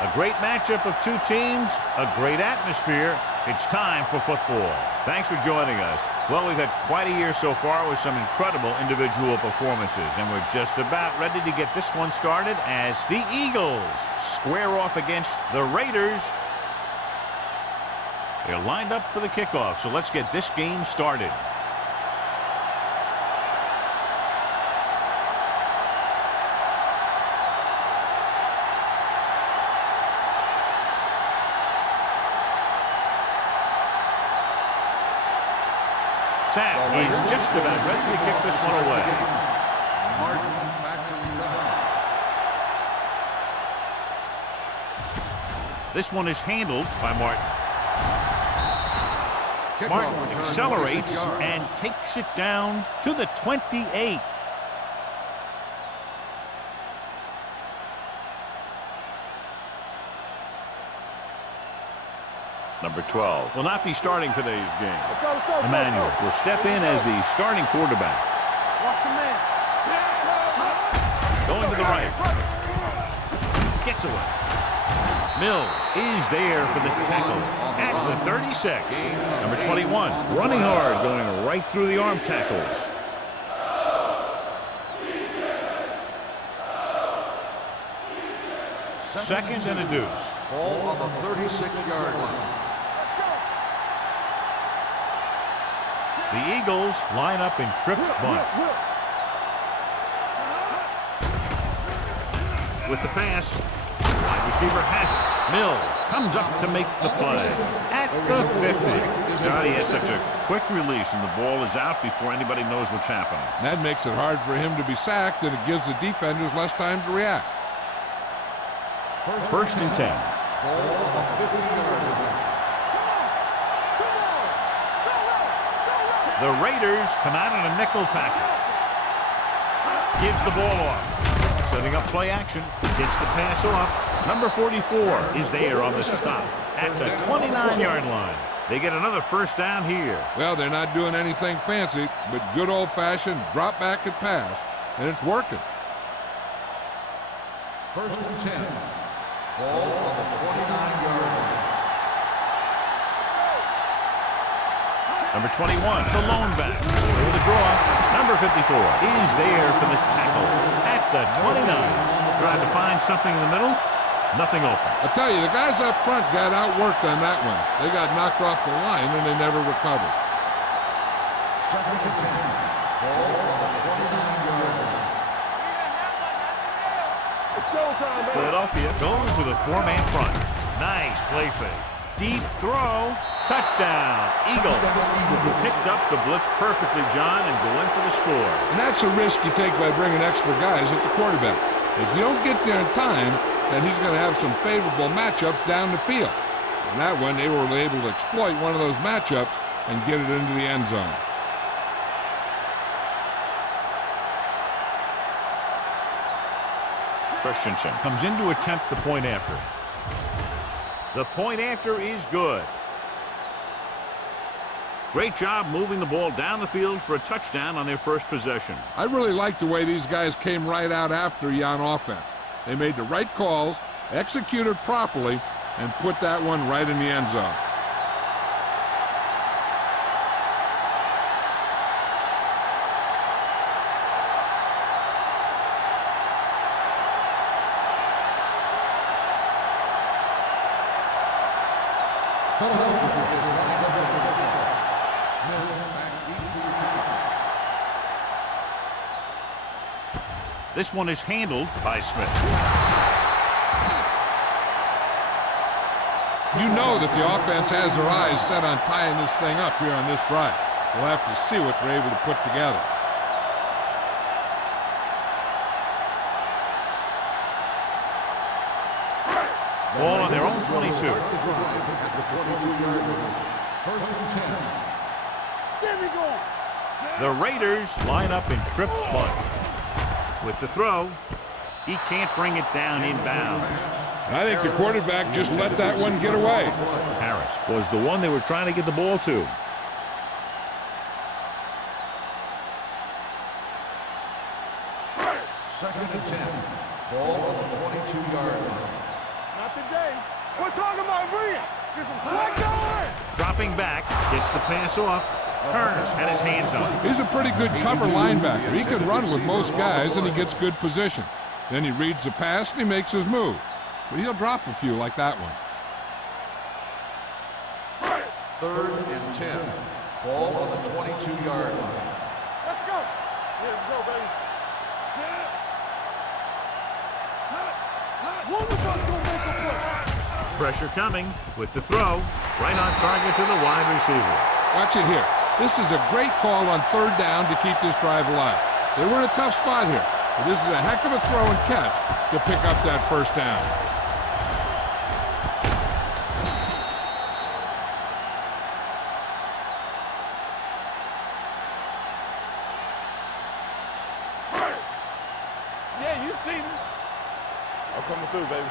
A great matchup of two teams, a great atmosphere. It's time for football. Thanks for joining us. Well, we've had quite a year so far with some incredible individual performances, and we're just about ready to get this one started as the Eagles square off against the Raiders. They're lined up for the kickoff, so let's get this game started. Sam is just about ready to kick this one away. This one is handled by Martin. Martin accelerates and takes it down to the 28. Number 12 will not be starting today's game. Emmanuel will step in as the starting quarterback. Going to the right. Gets away. Mills is there for the tackle at the 36. Number 21 running hard, going right through the arm tackles. Second and a deuce. Ball on the 36-yard line. The Eagles line up in trips bunch. With the pass, wide receiver has it. Mills comes up to make the play at the 50. Johnny has such a quick release, and the ball is out before anybody knows what's happening. That makes it hard for him to be sacked, and it gives the defenders less time to react. First and 10. Ball on the 50-yard line. The Raiders come out in a nickel package. Gives the ball off. Setting up play action. Gets the pass off. Number 44 is there on the stop at the 29-yard line. They get another first down here. Well, they're not doing anything fancy, but good old-fashioned drop back and pass, and it's working. First and 10. Ball on the 29-yard line. Number 21, the lone back. Over the draw. Number 54 is there for the tackle at the 29. Trying to find something in the middle. Nothing open. I'll tell you, the guys up front got outworked on that one. They got knocked off the line, and they never recovered. Second and 10. Ball on the 29-yard line. Philadelphia goes with a four-man front. Nice play fake. Deep throw. Touchdown. Eagles. Picked up the blitz perfectly, John, and go in for the score. And that's a risk you take by bringing extra guys at the quarterback. If you don't get there in time, then he's going to have some favorable matchups down the field. And that one, they were able to exploit one of those matchups and get it into the end zone. Christensen comes in to attempt the point after. The point after is good. Great job moving the ball down the field for a touchdown on their first possession. I really like the way these guys came right out after you on offense. They made the right calls, executed properly, and put that one right in the end zone. This one is handled by Smith. You know that the offense has their eyes set on tying this thing up here on this drive. We'll have to see what they're able to put together. Ball on their own 22. First and 10. There we go. The Raiders line up in trips bunch. With the throw, he can't bring it down inbounds. I think the quarterback just let that one get away. Harris was the one they were trying to get the ball to. Second and 10. Ball on the 22-yard line. Not today. We're talking about bringing. Get some slack going. Dropping back, gets the pass off. Turner's had his hands on it. He's a pretty good cover linebacker. He can run with most guys, and he gets good position. Then he reads the pass, and he makes his move. But he'll drop a few like that one. 3rd and 10. Ball on the 22-yard line. Let's go. Here we go, baby. One of us gonna make a play. Pressure coming with the throw. Right on target to the wide receiver. Watch it here. This is a great call on 3rd down to keep this drive alive. They were in a tough spot here, but this is a heck of a throw and catch to pick up that 1st down. Yeah, you see me. I'm coming through, baby.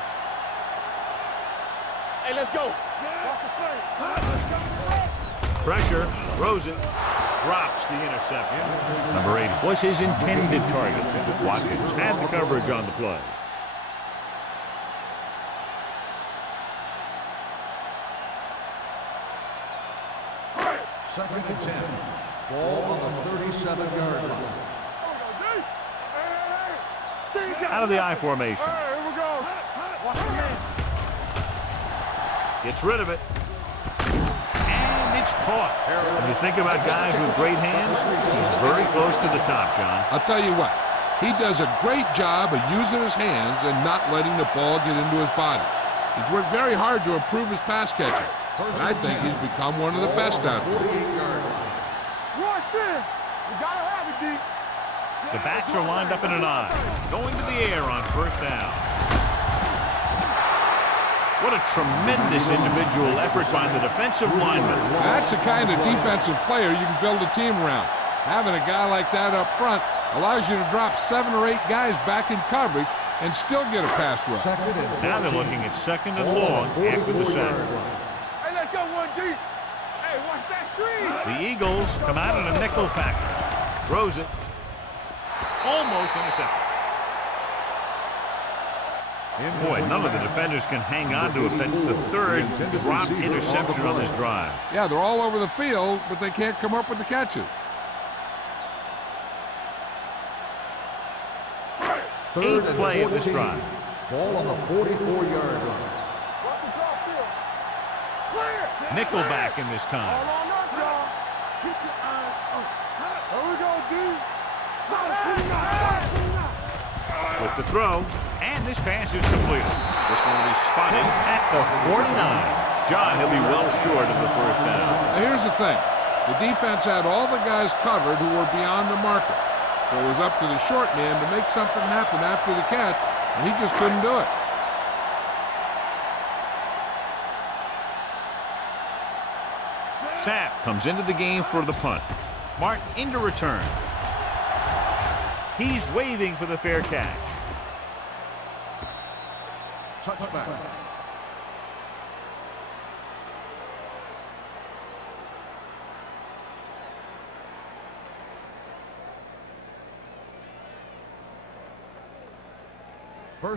Hey, let's go. Pressure, Rosen drops the interception. Number 8 was his intended target. Watkins had the coverage on the play. Second and 10. Ball on the 37-yard line. Out of the I formation. Here we go. Watch the man. Gets rid of it. And it's caught. When you think about guys with great hands, he's very close to the top, John. I'll tell you what, he does a great job of using his hands and not letting the ball get into his body. He's worked very hard to improve his pass catching, and I think he's become one of the best out there. Rush in. You gotta have it, D. The backs are lined up in an I. Going to the air on 1st down. What a tremendous individual effort by the defensive lineman. That's the kind of defensive player you can build a team around. Having a guy like that up front allows you to drop 7 or 8 guys back in coverage and still get a pass rush. Now they're looking at 2nd and long after the sack. Hey, let's go 1D. Hey, watch that screen. The Eagles come out in a nickel package. Throws it. Almost intercepted. Boy, none of the defenders can hang on to it. That's the 3rd drop interception on this drive. Yeah, they're all over the field, but they can't come up with the catches. 8th play of this drive. Ball on the 44-yard line. Nickelback in this All time. on us, y'all. Keep your eyes up. Here we go, D. With the throw, and this pass is completed. This one will be spotted at the 49. John, he'll be well short of the 1st down. Now here's the thing. The defense had all the guys covered who were beyond the marker. So it was up to the short man to make something happen after the catch, and he just couldn't do it. Sapp comes into the game for the punt. Martin into return. He's waving for the fair catch. Touchback.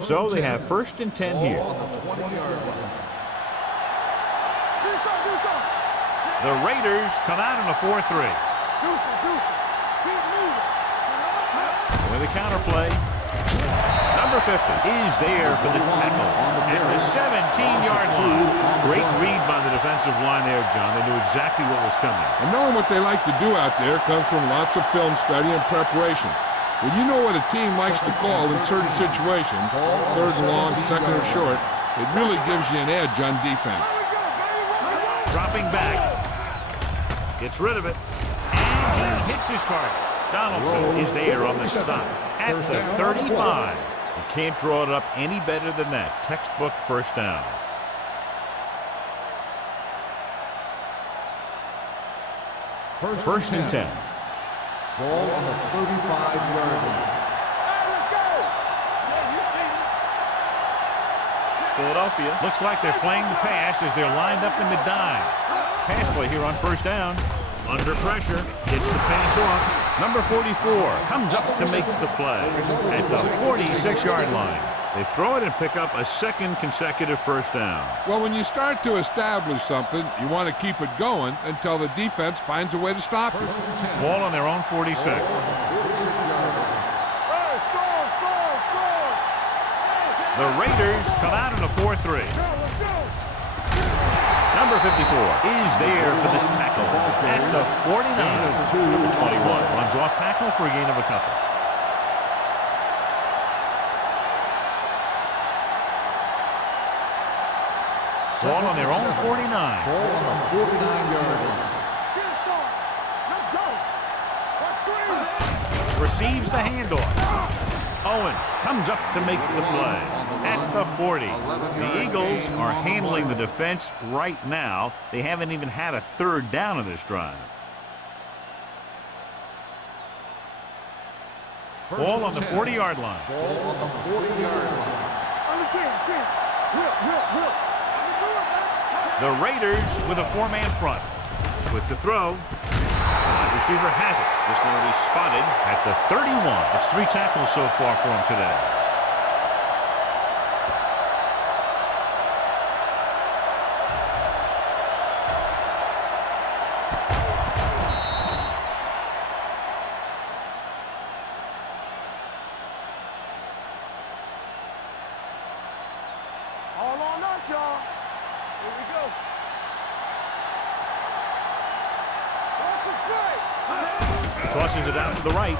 So they have 1st and 10 here. On the 20-yard line. Do something. The Raiders come out in a 4-3. Do something. Keep moving. With a counterplay. Number 50 is there for the tackle at the 17-yard line. Great read by the defensive line there, John. They knew exactly what was coming. And knowing what they like to do out there comes from lots of film study and preparation. When you know what a team likes to call in certain situations, 3rd and long, 2nd or short, it really gives you an edge on defense. Dropping back. Gets rid of it. And he hits his target. Donaldson is there on the stop at the 35. You can't draw it up any better than that. Textbook 1st down. First and 10. Ball on the 35-yard line. Philadelphia looks like they're playing the pass as they're lined up in the dime. Pass play here on 1st down. Under pressure, gets the pass off. Number 44 comes up to make the play at the 46-yard line. They throw it and pick up a second consecutive first down. Well, when you start to establish something, you want to keep it going until the defense finds a way to stop you. Ball on their own 46. The Raiders come out in a 4-3. Number 54 is there for the tackle at the 49. Number 21 runs off tackle for a gain of a couple. Ball on their own 49. Ball on the 49-yard line. Receives the handoff. Owens comes up to make the play at the 40. The Eagles are handling the defense right now. They haven't even had a third down of this drive. Ball on the 40-yard line. Ball on the 40-yard line. The Raiders with a four-man front. With the throw. Wide receiver has it. This one will be spotted at the 31. It's 3 tackles so far for him today. All on us, y'all. Here we go. Tosses it out to the right.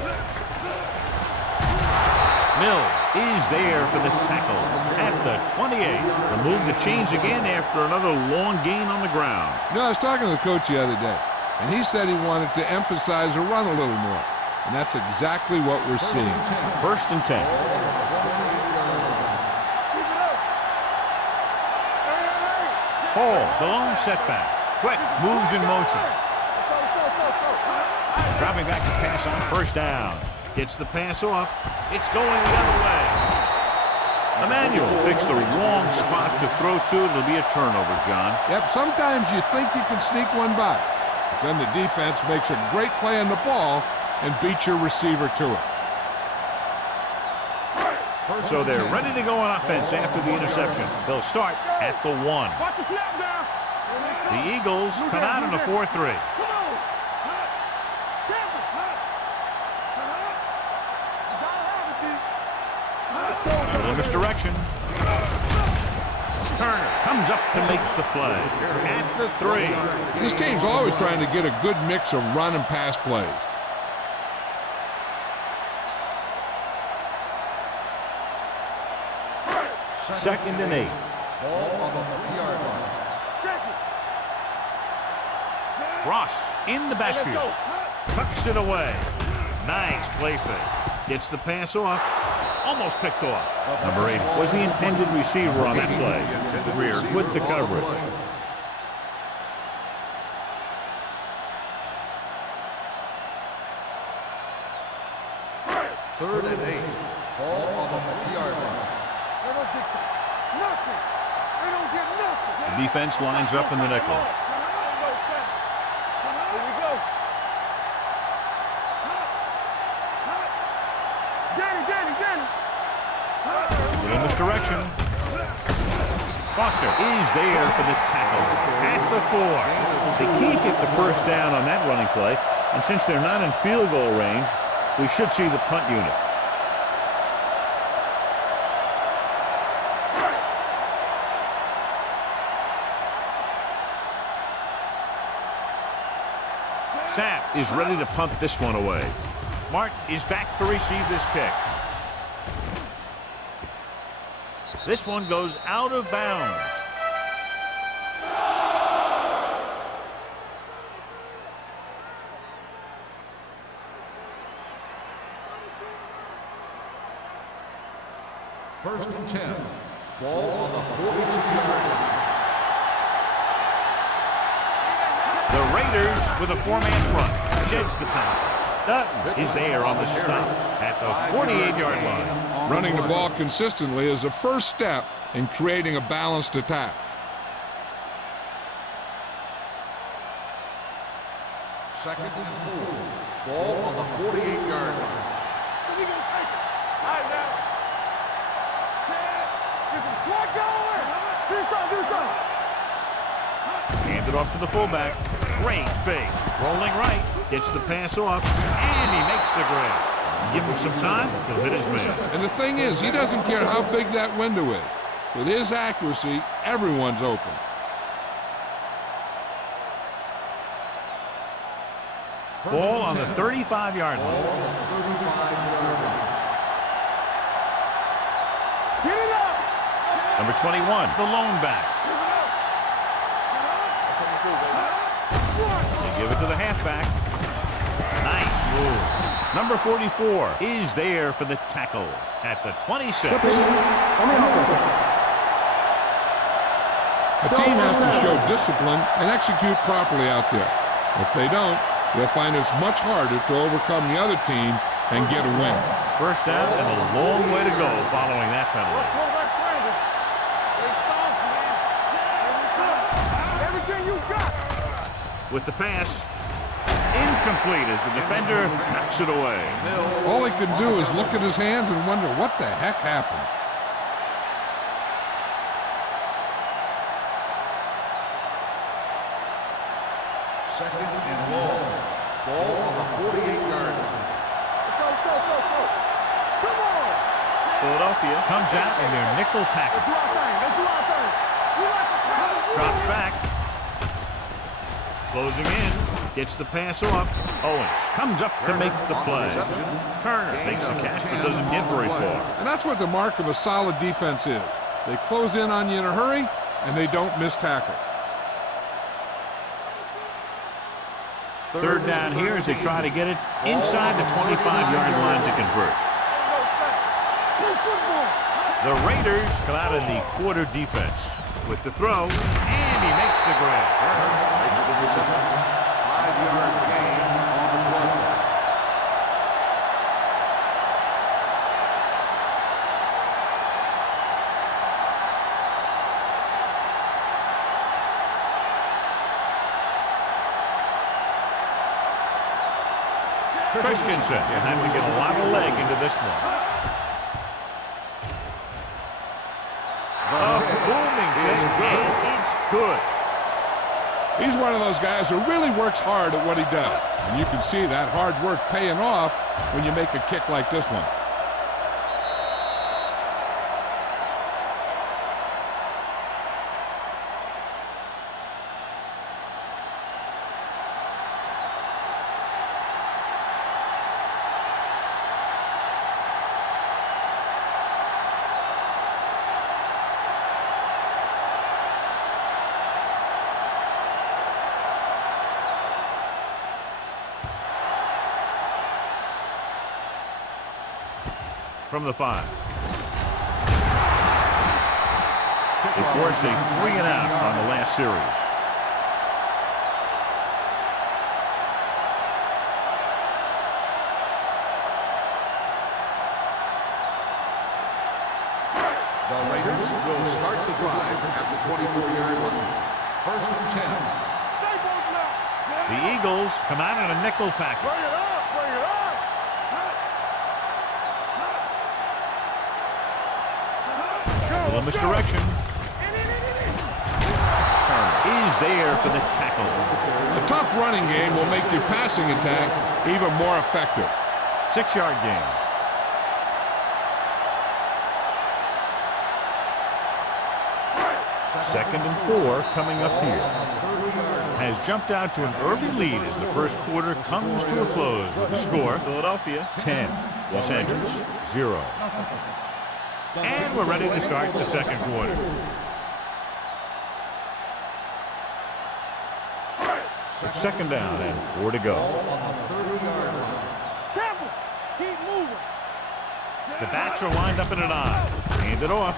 Mills is there for the tackle at the 28. Remove the chains again after another long gain on the ground. You know, I was talking to the coach the other day, and he said he wanted to emphasize the run a little more. And that's exactly what we're seeing. First and 10. Hall, the lone setback. Quick, moves in motion. Dropping back to pass on first down. Gets the pass off. It's going the other way. Emmanuel picks the wrong spot to throw to. It'll be a turnover, John. Yep, sometimes you think you can sneak one by. But then the defense makes a great play on the ball and beats your receiver to it. So they're ready to go on offense after the interception. They'll start at the 1. Watch the snap down. The Eagles come out in a 4-3. A little misdirection. Turner comes up to make the play at the 3. This team's always trying to get a good mix of run and pass plays. Second and 8. Ball on the 3-yard line. Ross in the backfield. Tucks it away. Nice play fake. Gets the pass off. Almost picked off. Number 8 was the intended receiver on that play. Greer with the coverage. Third and 8. Ball on the 3-yard line. They don't get nothing. They don't get nothing. The defense lines up in the nickel. Here we go. Danny. In this direction. Foster is there for the tackle at the 4. They can't get the first down on that running play, and since they're not in field goal range, we should see the punt unit. Sapp is ready to punt this one away. Mark is back to receive this kick. This one goes out of bounds. First and 10. Ball on the 42-yard line. The Raiders with a 4-man front. Sheds the penalty. Dutton is there on the stop at the 48-yard line. Running the ball consistently is the first step in creating a balanced attack. Second and 4. Ball on the 48-yard line. We gonna take it. All right, now. it off to the fullback. Great fake. Rolling right. Gets the pass off. And he makes the grab. Give him some time, he'll hit his man. And the thing is, he doesn't care how big that window is. With his accuracy, everyone's open. Ball on the 35-yard line. Get it up! Number 21, the lone back. They give it to the halfback. Nice move. Number 44 is there for the tackle at the 26. The team has to show discipline and execute properly out there. If they don't, they'll find it's much harder to overcome the other team and get a win. First down and a long way to go following that penalty. Everything you got! With the pass, incomplete as the defender knocks it away. All he can do is look at his hands and wonder what the heck happened. Second and long. Ball on the 48-yard line. Let's go. Come on! Philadelphia comes out in their nickel Let's package. do our thing. We like to play. Drops back. Closing in. Gets the pass off. Owens comes up to make the play. Turner makes the catch but doesn't get very far. And that's what the mark of a solid defense is. They close in on you in a hurry, and they don't miss tackle. Third down here as they try to get it inside the 25-yard line to convert. The Raiders come out in the quarter defense with the throw, and he makes the grab. Makes the reception. 5-yard gain on the play. Christensen will have to get a lot of leg into this one. A booming kick, and it's good. He's one of those guys who really works hard at what he does. And you can see that hard work paying off when you make a kick like this one. From the 5. They forced a 3-and-out on the last series. The Raiders will start the drive at the 24-yard line. First and 10. The Eagles come out in a nickel package. Bring it up! Little misdirection. Turner is there for the tackle. A tough running game will make your passing attack even more effective. 6-yard gain. Second and 4 coming up here. Has jumped out to an early lead as the first quarter comes to a close with the score. Philadelphia 10, Los Angeles 0. And we're ready to start the second quarter. It's second down and 4 to go. The backs are lined up in an I. Hand it off.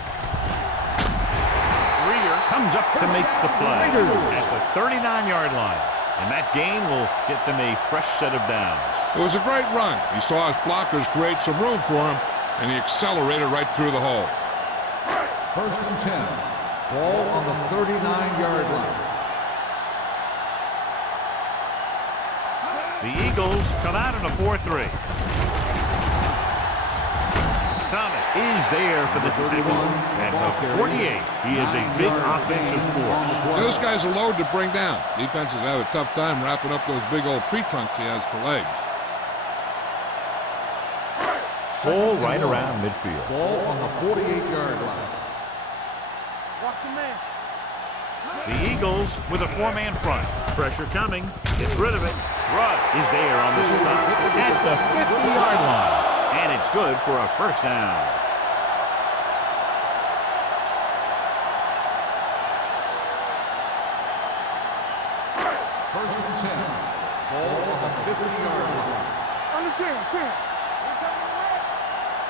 Greer comes up to make the play at the 39-yard line. And that gain will get them a fresh set of downs. It was a great run. He saw his blockers create some room for him, and he accelerated right through the hole. First and 10. Ball on the 39-yard line. The Eagles come out in a 4-3. Thomas is there for the tackle. At the 48, he is a big offensive force. This guy's a load to bring down. Defenses have a tough time wrapping up those big old tree trunks he has for legs. Ball right around midfield. Ball on the 48-yard line. Watch your man. The Eagles with a four-man front. Pressure coming. Gets rid of it. Rudd is there on the stop at the 50-yard line. And it's good for a first down. First and 10. Ball on the 50-yard line. On the 10.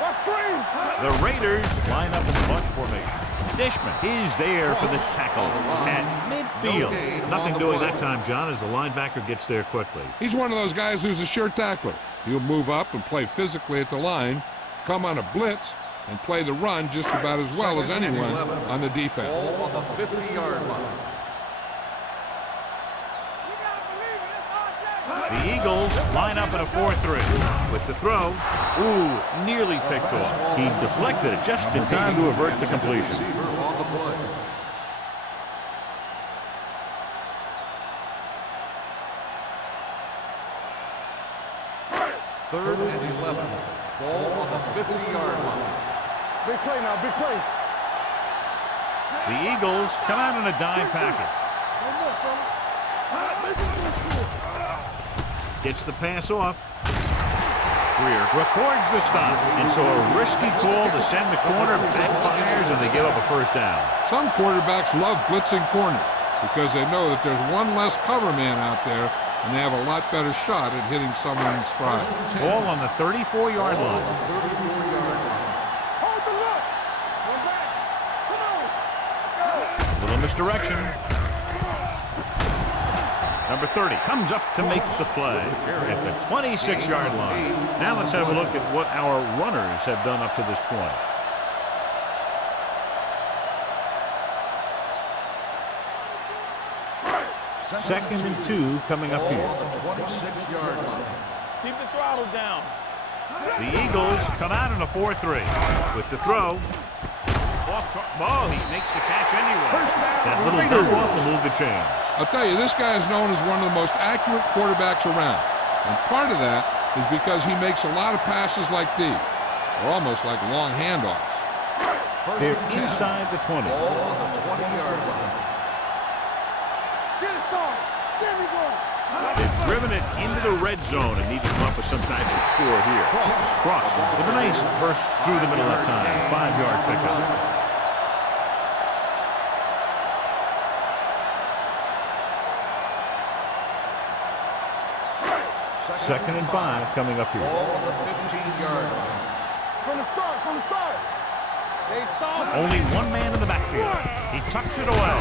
What screen? The Raiders line up in bunch formation. Dishman is there for the tackle at midfield. Nothing doing that time, John, as the linebacker gets there quickly. He's one of those guys who's a sure tackler. He'll move up and play physically at the line, come on a blitz, and play the run just about as well as anyone on the defense. Ball on the 50-yard line. The Eagles line up in a 4-3 with the throw. Ooh, nearly picked off. He deflected it just in time to avert the completion. Receiver on the play. Third and 11. Ball on the 50-yard line. Big play now, big play. The Eagles come out in a dime package. One more, fella. Make it sure. Gets the pass off. Greer records the stop. And so a risky call to send the corner backfires, and they give up a first down. Some quarterbacks love blitzing corners because they know that there's one less cover man out there, and they have a lot better shot at hitting someone in stride. Ball on the 34-yard line. 34-yard line. Hold the look. One back. Come on. Go. Little misdirection. Number 30 comes up to make the play at the 26-yard line. Now let's have a look at what our runners have done up to this point. Second and 2 coming up here. On the 26-yard line. Keep the throttle down. The Eagles come out in a 4-3 with the throw. Oh, he makes the catch anyway. That little dump off will move the chains. I'll tell you, this guy is known as one of the most accurate quarterbacks around. And part of that is because he makes a lot of passes like these. They're almost like long handoffs. They're inside the 20. Ball on the 20-yard line. Get it, son. There we go. They've driven it into the red zone and need to come up with some type of score here. Cross with a nice burst through the middle that time. 5-yard pickup. Second and 5 coming up here. Ball on the 15-yard line. From the start. They saw it. Only one man in the backfield. He tucks it away.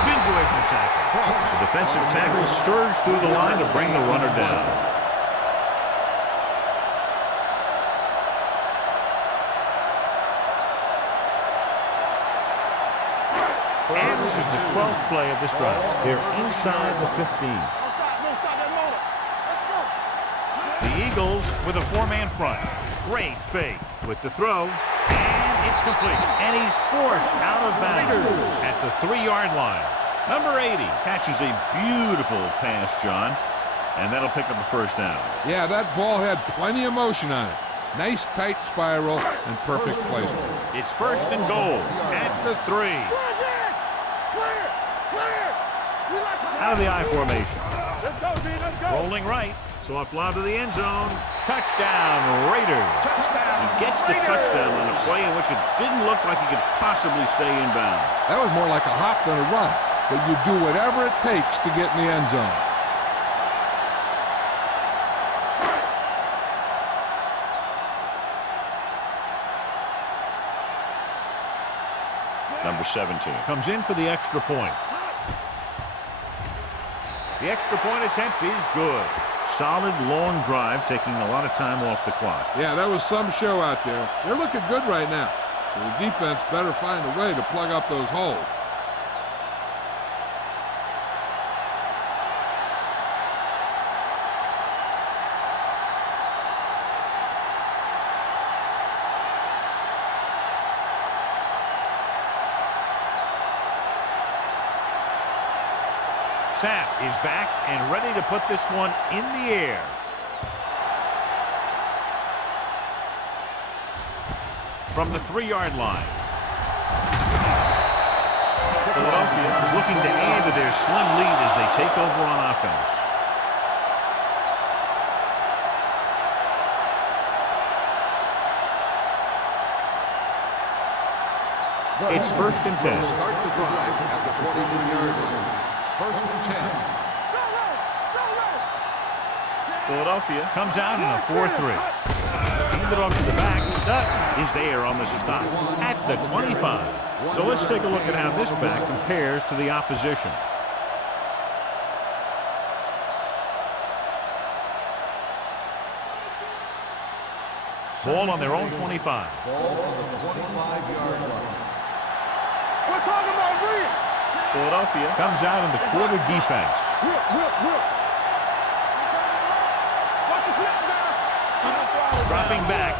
Spins away from the tackle. The defensive tackle stirs through the line to bring the runner down. And this is the 12th play of this drive. They're inside the 15. No stop that motor. Let's go. The Eagles with a four-man front. Great fake with the throw. And it's complete. And he's forced out of bounds at the 3-yard line. Number 80 catches a beautiful pass, John. And that'll pick up a first down. Yeah, that ball had plenty of motion on it. Nice tight spiral and perfect placement. It's first and goal at the 3. Clear. We like to Out of the I formation. Let's go, D. Let's go. Rolling right. Soft lob to the end zone. Touchdown, Raiders. He gets the touchdown on a play in which it didn't look like he could possibly stay in bounds. That was more like a hop than a run, but you do whatever it takes to get in the end zone. Number 17 comes in for the extra point. The extra point attempt is good. Solid long drive, taking a lot of time off the clock. Yeah, that was some show out there. They're looking good right now. The defense better find a way to plug up those holes. Sapp is back and ready to put this one in the air. From the 3-yard line. Philadelphia is looking to add to their slim lead as they take over on offense. It's 1st and 10. Start the drive at the 23-yard line. 1st and 10. Philadelphia comes out in a 4-3. Handed off to the back. Dutt is there on the stop at the 25. So let's take a look at how this back compares to the opposition. Ball on their own 25. Ball on the 25-yard line. We're talking about real. Philadelphia comes out in the quarter defense. Whip. Watch the slip now. Dropping back.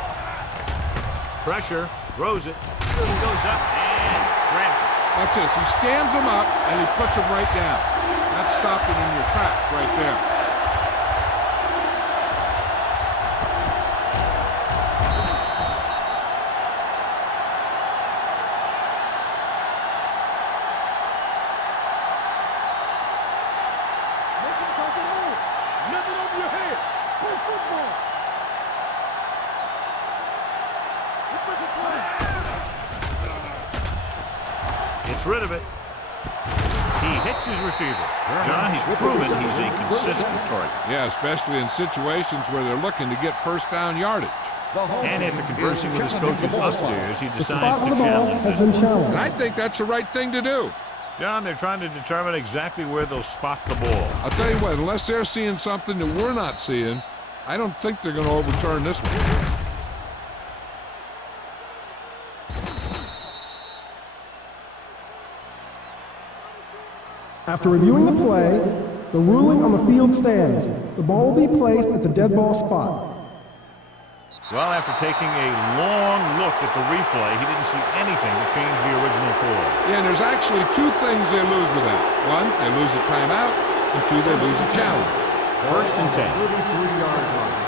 Pressure. Throws it. He goes up and grabs it. Watch this. He stands him up and he puts him right down. That stopped it in your tracks right there. Make him take it move. Lift it over your head. Play football. Let's make it play. Gets rid of it. He hits his receiver. John, he's proven he's a consistent target. Yeah, especially in situations where they're looking to get first down yardage. And after conversing with his coaches upstairs, he The spot decides on to the ball challenge has this been one. And challenged. I think that's the right thing to do. John, they're trying to determine exactly where they'll spot the ball. I'll tell you what, unless they're seeing something that we're not seeing, I don't think they're going to overturn this one. After reviewing the play, the ruling on the field stands. The ball will be placed at the dead ball spot. Well, after taking a long look at the replay, he didn't see anything to change the original call. Yeah, and there's actually two things they lose with that. One, they lose a timeout, and two, they lose a challenge. 1st and 10. 33-yard line.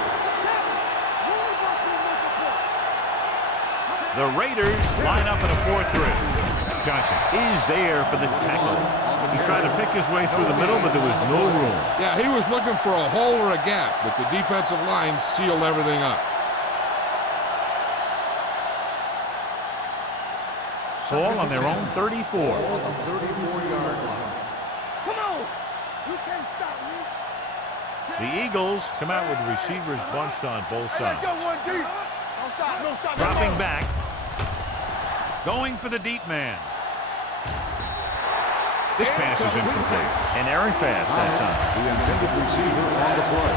The Raiders line up in a 4-3. Johnson is there for the tackle. He tried to pick his way through the middle, but there was no room. Yeah, he was looking for a hole or a gap, but the defensive line sealed everything up. Ball on their own 34. Ball on the 34-yard line. Come on. You can't stop me. The Eagles come out with receivers bunched on both Hey, let's go sides. one deep. Don't stop. Don't stop. Dropping back. Going for the deep man. This pass is incomplete. An errant pass that time. The intended receiver on the play.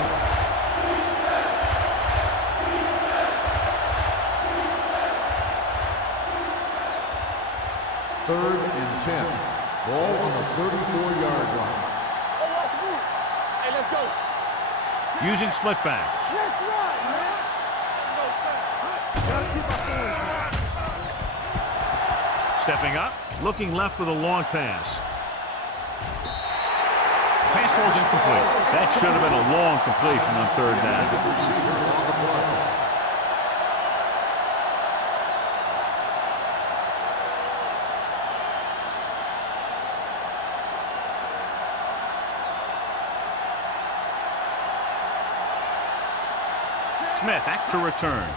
Third and 10. Ball on the 34-yard line. Hey, let's go. Using split backs. Let's run, man. Gotta keep my fingers. Stepping up. Looking left with a long pass. Pass falls incomplete. That should have been a long completion on 3rd down. Receiver on the play. Smith back to return.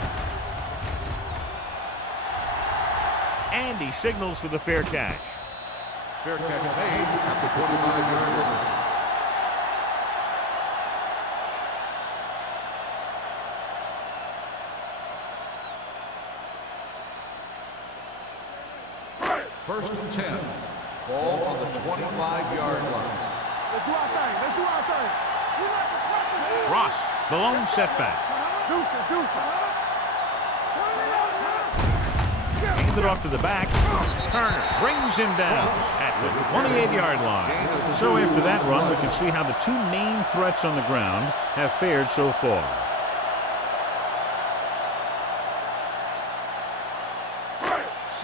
And he signals for the fair catch. Fair catch made at the 25-yard line. First and 10. Ball on the 25-yard line. Let's do our thing. Let's do our thing. We like to practice. Ross, the lone setback. Deuce it. Handed off to the back. Turner brings him down at the 28-yard line. So after that run, we can see how the two main threats on the ground have fared so far.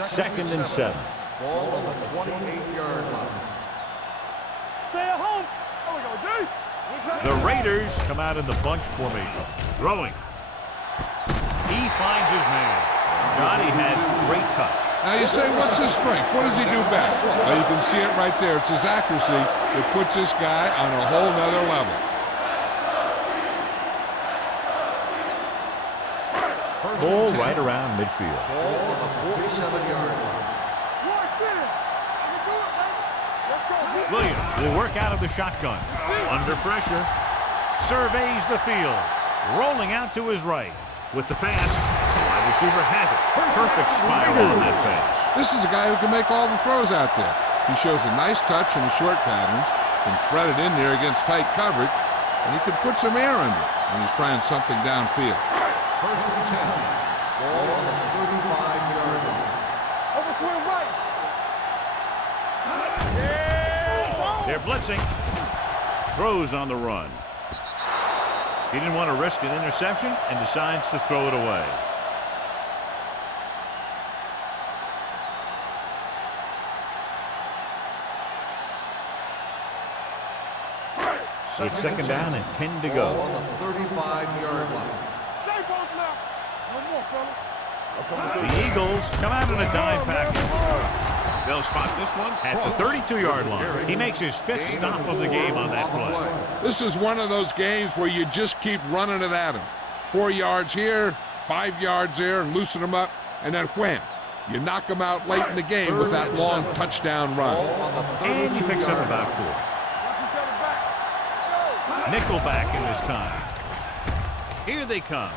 Second and 7. Ball on the 28-yard line. Stay at home. The Raiders come out in the bunch formation. Throwing. He finds his man. Johnny has great touch. Now you say, what's his strength? What does he do best? Well, you can see it right there. It's his accuracy that puts this guy on a whole nother level. Ball right around midfield. Ball on the 47-yard line. Williams will work out of the shotgun. Under pressure. Surveys the field. Rolling out to his right. With the pass, the wide receiver has it. Perfect spiral on that pass. This is a guy who can make all the throws out there. He shows a nice touch in the short patterns, can thread it in there against tight coverage, and he can put some air under it when he's trying something downfield. First and 10. Ball on the 35-yard line. Overswing right. They're blitzing. Throws on the run. He didn't want to risk an interception and decides to throw it away. It's second down and 10 to go. Ball on the 35-yard line. Stay both left. One more, fella. The Eagles come out in a dive package. They'll spot this one at the 32-yard line. He makes his fifth stop of the game on that play. This is one of those games where you just keep running it at him. 4 yards here, 5 yards there, and loosen him up, and then wham. You knock him out late in the game with that long touchdown run. And he picks up about 4. Nickelback in this time. Here they come.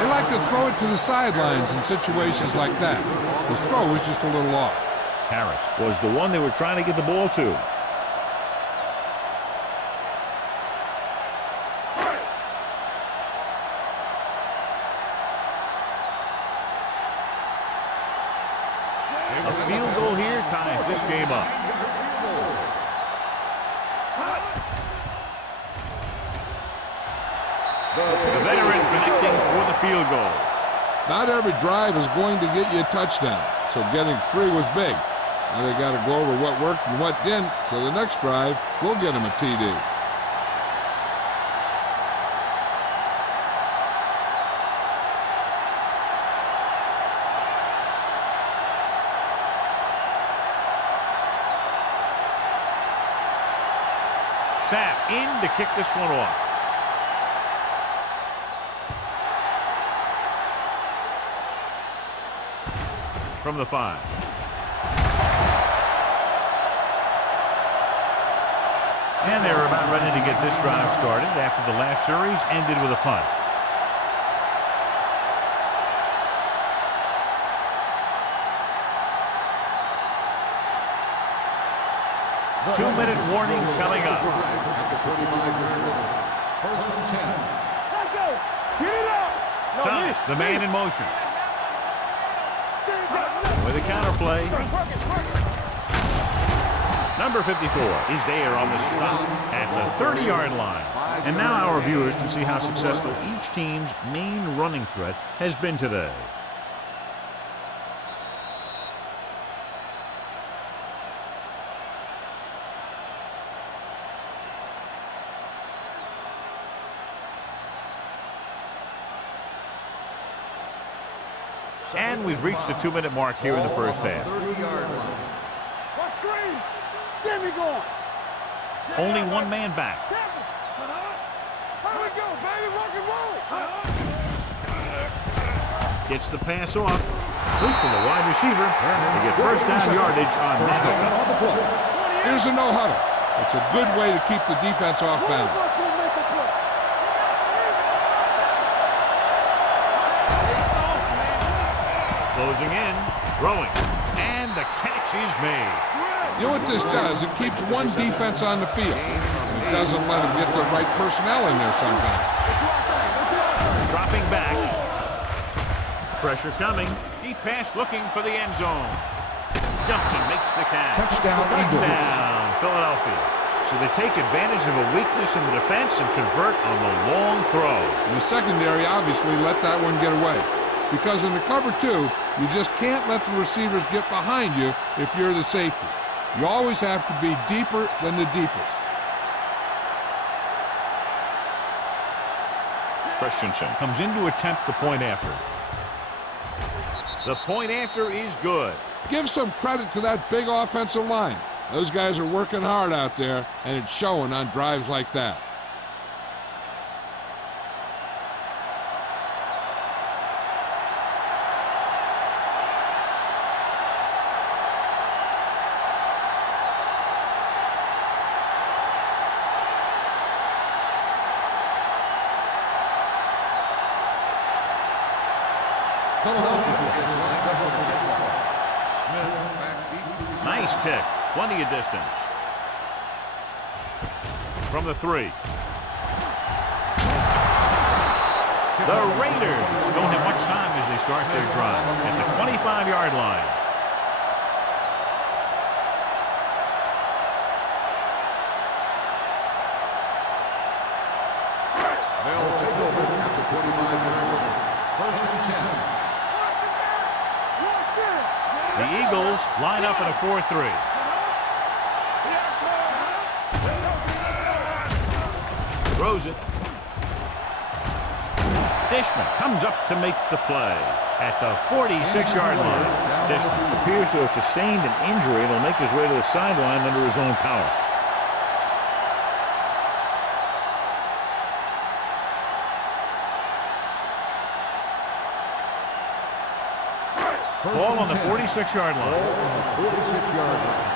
They like to throw it to the sidelines in situations like that. His throw was just a little off. Harris was the one they were trying to get the ball to. A field goal here ties this game up. The veteran connecting for the field goal. Not every drive is going to get you a touchdown, so getting 3 was big. Now they got to go over what worked and what didn't, so the next drive will get them a TD. Sapp in to kick this one off. From the 5. And they're about ready to get this drive started after the last series ended with a punt. Two-minute warning coming up. At the 25-yard line. First and 10. Let's go. Get it up. Thomas, the man in motion. With a counterplay. Number 54 is there on the stop at the 30-yard line. And now our viewers can see how successful each team's main running threat has been today. And we've reached the 2-minute mark here in the first half. 30-yard line. What screen? Get me going. Only one man back. Here we go, baby. Rock and roll. Gets the pass off. Complete to the wide receiver. They get first down yardage on that hookup. Here's a no-huddle. It's a good way to keep the defense off balance. Closing in, throwing, and the catch is made. You know what this does? It keeps one defense on the field. It doesn't let them get the right personnel in there sometimes. Dropping back. Pressure coming. Deep pass looking for the end zone. Jumps and makes the catch. Touchdown, Touchdown, Philadelphia. So they take advantage of a weakness in the defense and convert on the long throw. And the secondary obviously let that one get away. Because in the cover 2, you just can't let the receivers get behind you if you're the safety. You always have to be deeper than the deepest. Christensen comes in to attempt the point after. The point after is good. Give some credit to that big offensive line. Those guys are working hard out there, and it's showing on drives like that. Nice kick. Plenty of distance. From the 3. The Raiders don't have much time as they start their drive at the 25-yard line. They'll take over at the 25-yard line. First and 10. The Eagles line up in a 4-3. Throws it. Dishman comes up to make the play at the 46-yard line. Dishman appears to have sustained an injury and will make his way to the sideline under his own power. Ball on the 46-yard line. 46-yard line.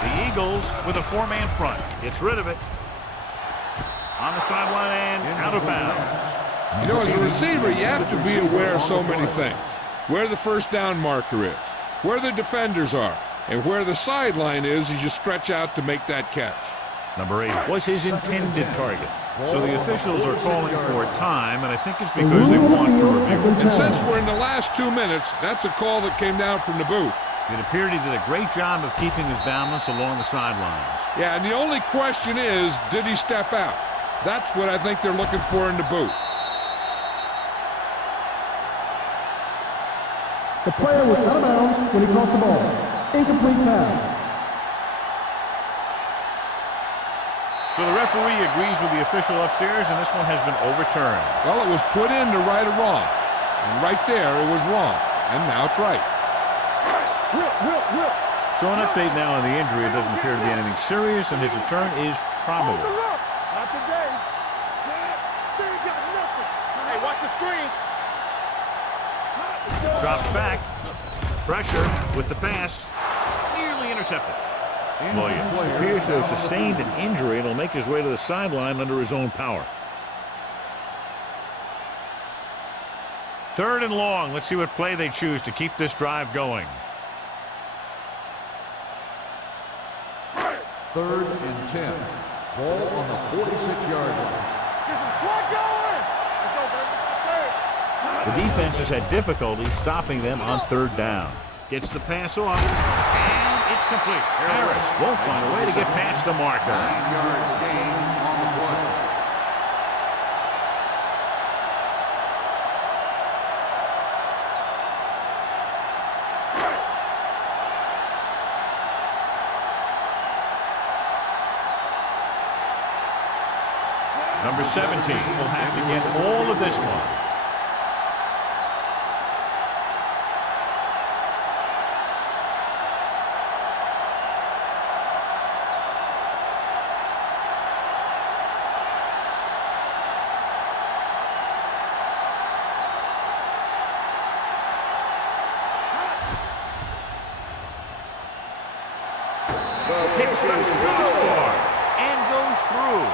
The Eagles with a 4-man front. Gets rid of it. On the sideline and out of bounds. You know, as a receiver, you have to be aware of so many things. Where the first down marker is, where the defenders are, and where the sideline is as you stretch out to make that catch. Number 8 was his intended target. So the officials are calling for time, and I think it's because they want to review it. And since we're in the last 2 minutes, that's a call that came down from the booth. It appeared he did a great job of keeping his balance along the sidelines. Yeah, and the only question is, did he step out? That's what I think they're looking for in the booth. The player was out of bounds when he caught the ball. Incomplete pass. So the referee agrees with the official upstairs, and this one has been overturned. Well, it was put in to right a wrong. And right there, it was wrong. And now it's right. So an update now on the injury. It doesn't appear to be anything serious, and his return is probable. Not today. They ain't got nothing. Hey, watch the screen. Drops back. Pressure with the pass. Nearly intercepted. Williams appears to have sustained an injury and will make his way to the sideline under his own power. 3rd and long. Let's see what play they choose to keep this drive going. 3rd and 10. Ball on the 46-yard line. Get some slot going. Let's go, baby. The defense has had difficulty stopping them on 3rd down. Gets the pass off, and it's complete. Harris won't find a way to get past the marker. 9-yard gain on the play. Number 17 will have to get all of this one. Hits the crossbar and goes through.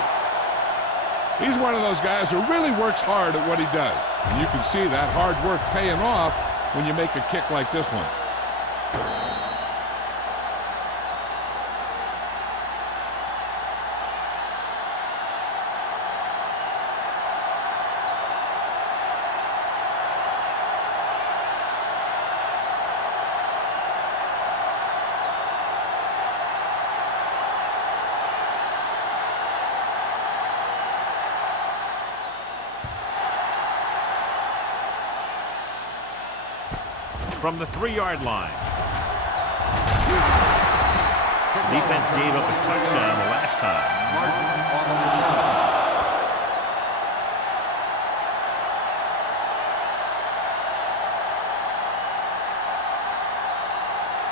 He's one of those guys who really works hard at what he does. And you can see that hard work paying off when you make a kick like this one. From the 3-yard line. The defense gave up a touchdown the last time. Martin on the return.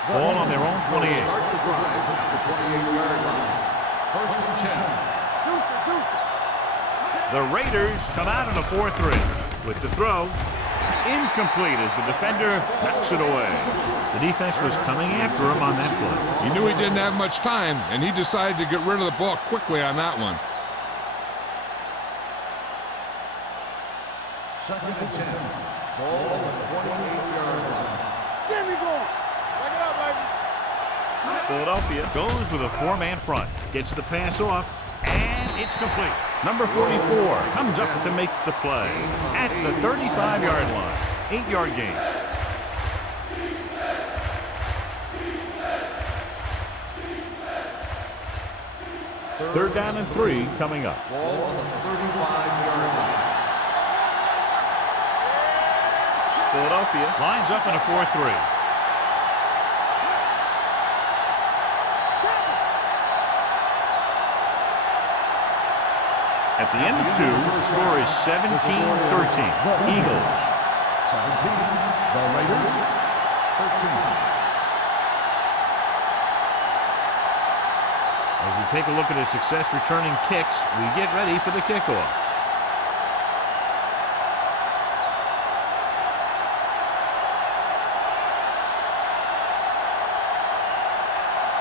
Ball on their own 28. Start the drive at the 28-yard line. First and 10. The Raiders come out in a 4-3 with the throw. Incomplete as the defender knocks it away. The defense was coming after him on that play. He knew he didn't have much time, and he decided to get rid of the ball quickly on that one. Second and 10. Ball on the 28-yard line. Get me going. Back it up, baby. Philadelphia goes with a four-man front. Gets the pass off, and it's complete. Number 44 comes up to make the play at the 35-yard line. 8-yard gain. Third down and 3 coming up. Ball on the 35-yard line. Philadelphia lines up in a 4-3. At the end of 2, the score is 17-13. Eagles. 17. The Raiders. 13. As we take a look at his success returning kicks, we get ready for the kickoff.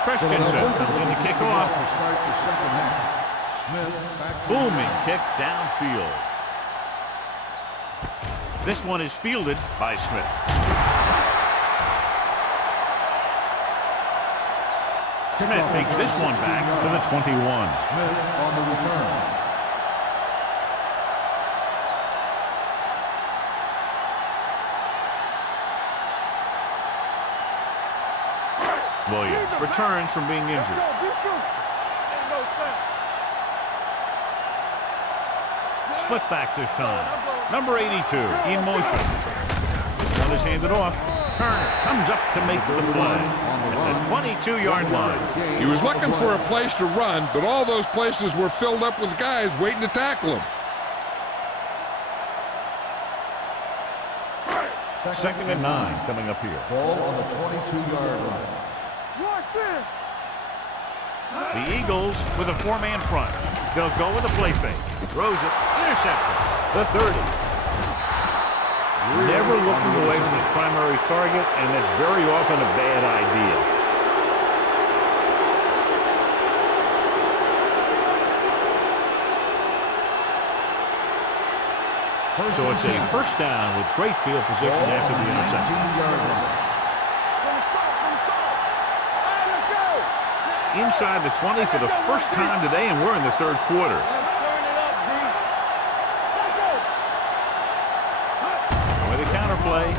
Christensen comes in to kick off. Start the second half. Smith back. Booming kick downfield. This one is fielded by Smith. Smith takes this one back to the 21. Smith on the return. Williams returns from being injured. Split backs this time. Number 82 in motion. This one is handed off. Turner comes up to make the play at the 22-yard line. He was looking for a place to run, but all those places were filled up with guys waiting to tackle him. Second and 9 coming up here. Ball on the 22-yard line. The Eagles with a four-man front. They'll go with a play fake. Throws it. Interception. The 30. Never looking away from his primary target, and that's very often a bad idea. So it's a first down with great field position after the interception. Inside the 20 for the first time today, and we're in the third quarter. With a counterplay.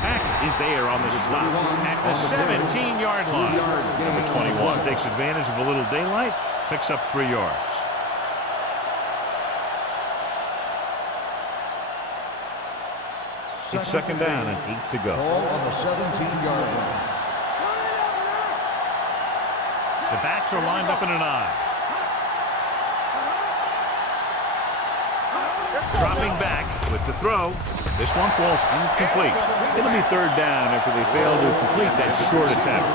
Pack is there on the stop at the 17-yard line. Number 21 takes advantage of a little daylight, picks up 3 yards. It's second down and 8 to go. Ball on the 17-yard line. The backs are lined up in an I. Dropping back with the throw. This one falls incomplete. It'll be third down after they fail to complete that short attempt.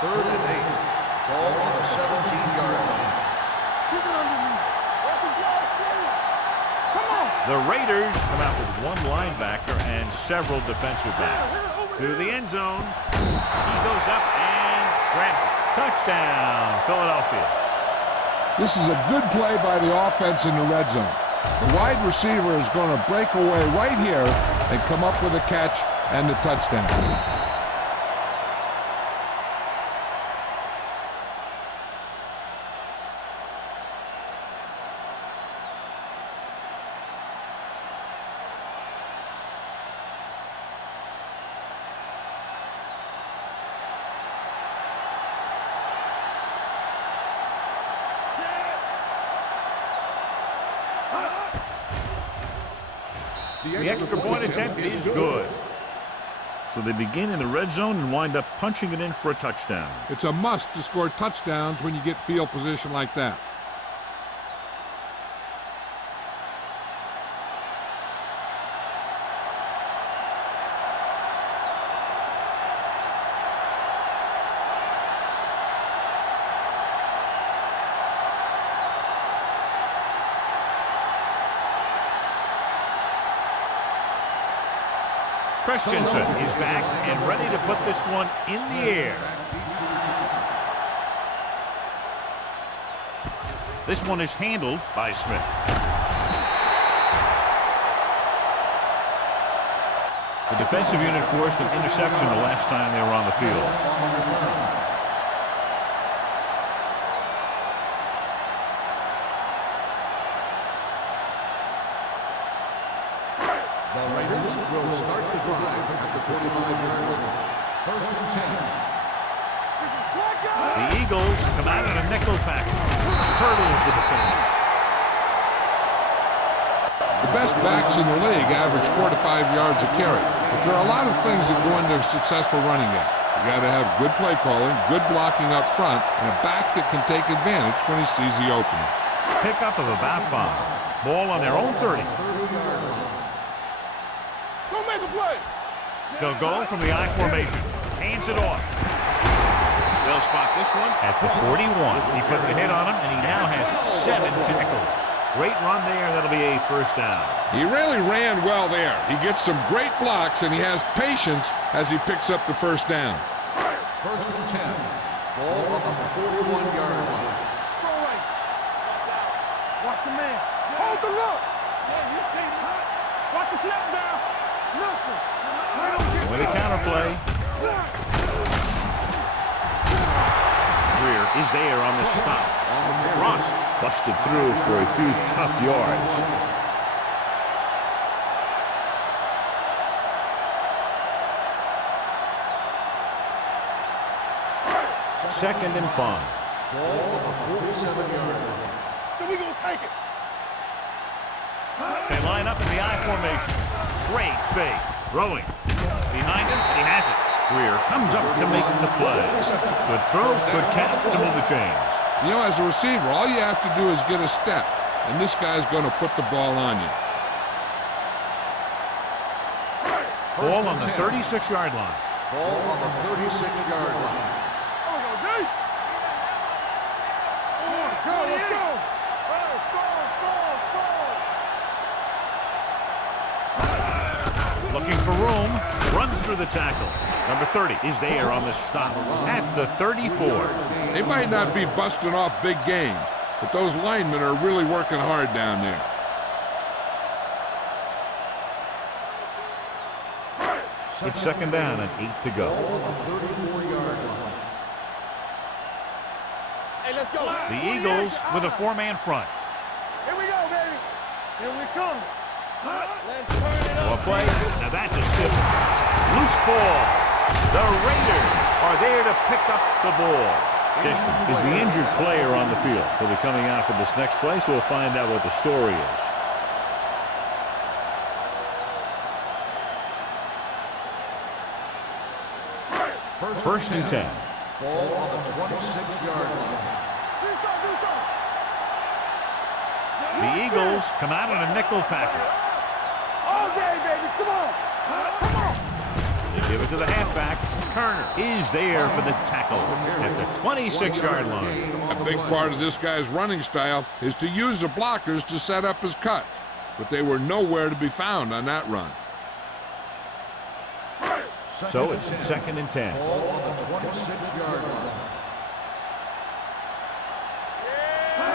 Third and 8. Ball on the 17-yard line. Keep it under me. The Raiders come out with one linebacker and several defensive backs. To the end zone. He goes up and grabs it. Touchdown, Philadelphia. This is a good play by the offense in the red zone. The wide receiver is going to break away right here and come up with a catch and the touchdown. The extra point attempt is good. So they begin in the red zone and wind up punching it in for a touchdown. It's a must to score touchdowns when you get field position like that. Christensen is back and ready to put this one in the air. This one is handled by Smith. The defensive unit forced an interception the last time they were on the field. The Raiders will start the drive at the 25-yard line. First and 10. The Eagles come out in a nickel pack. Hurdles the defender. The best backs in the league average 4 to 5 yards a carry. But there are a lot of things that go into a successful running game. You got to have good play calling, good blocking up front, and a back that can take advantage when he sees the opening. Pickup of about 5. Ball on their own 30. Go make a play. They'll go from the I formation. Hands it off. They'll spot this one at the 41. He put the hit on him, and he now has 7 tackles. Great run there. That'll be a first down. He really ran well there. He gets some great blocks, and he has patience as he picks up the first down. First and 10. Ball on the 41-yard line. Throw right. Watch a man. Hold the look. Yeah, you see me. Watch the snap down. Nothing. With a counterplay. Greer is there on the stop. Ross busted through for a few tough yards. Second and 5. Ball on the 47-yard line. So we gonna take it. They line up in the I formation. Great fake. Throwing. Behind him, and he has it. Greer comes up to make the play. Good throw, good catch to move the chains. You know, as a receiver, all you have to do is get a step, and this guy's going to put the ball on you. Ball on the 36-yard line. Ball on the 36-yard line. Let's go. Looking for room, runs through the tackle. Number 30 is there on the stop at the 34. They might not be busting off big games, but those linemen are really working hard down there. It's second down and 8 to go. Ball on the 34-yard line. Hey, let's go. The Eagles with a 4-man front. Here we go, baby. Here we come. Let's turn it up. Well play. Now that's a stiff loose ball. The Raiders are there to pick up the ball. Dishman is the injured player on the field. He'll be coming out for this next play, so we'll find out what the story is. First and 10. Ball on the 26-yard line. Do something. The Eagles come out in a nickel package. All day, baby. Come on. They give it to the halfback. Turner is there for the tackle at the 26-yard line. A big part of this guy's running style is to use the blockers to set up his cut, but they were nowhere to be found on that run. So it's second and 10. Ball on the 26-yard line.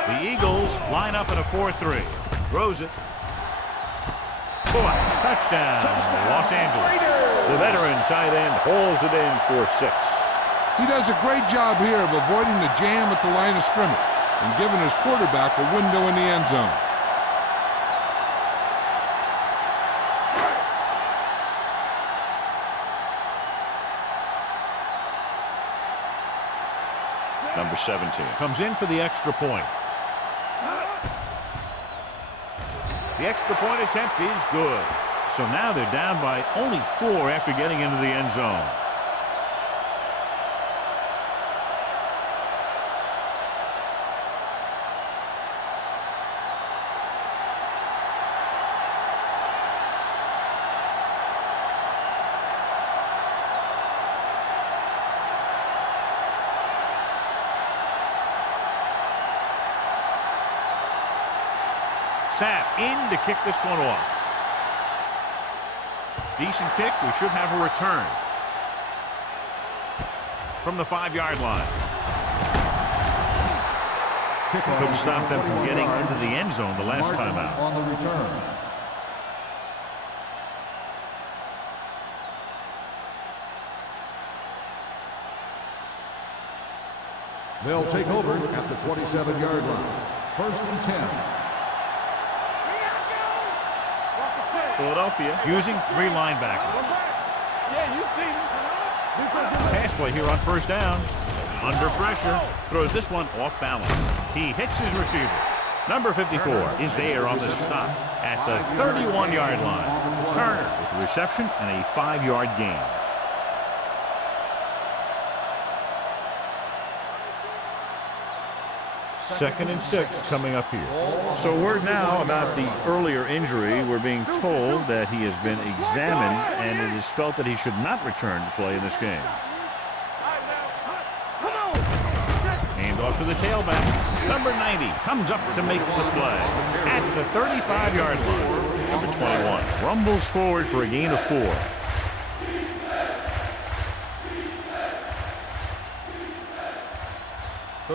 The Eagles line up in a 4-3. Throws it. Boy, touchdown, Los Angeles. The veteran tight end hauls it in for 6. He does a great job here of avoiding the jam at the line of scrimmage and giving his quarterback a window in the end zone. Number 17 comes in for the extra point. The extra point attempt is good. So now they're down by only 4 after getting into the end zone. Sapp in to kick this one off. Decent kick. We should have a return from the 5-yard line. Couldn't stop them from getting into the end zone the last time out. On the return. They'll take over at the 27-yard line. 1st and 10. Philadelphia using 3 linebackers. Pass play here on 1st down. Under pressure. Throws this one off balance. He hits his receiver. Number 54 is there on the stop at the 31-yard line. Turner with the reception and a 5-yard gain. Second and 6 coming up here. So word now about the earlier injury. We're being told that he has been examined and it is felt that he should not return to play in this game. Hand off to the tailback. Number 90 comes up to make the play at the 35-yard line. Number 21 rumbles forward for a gain of 4.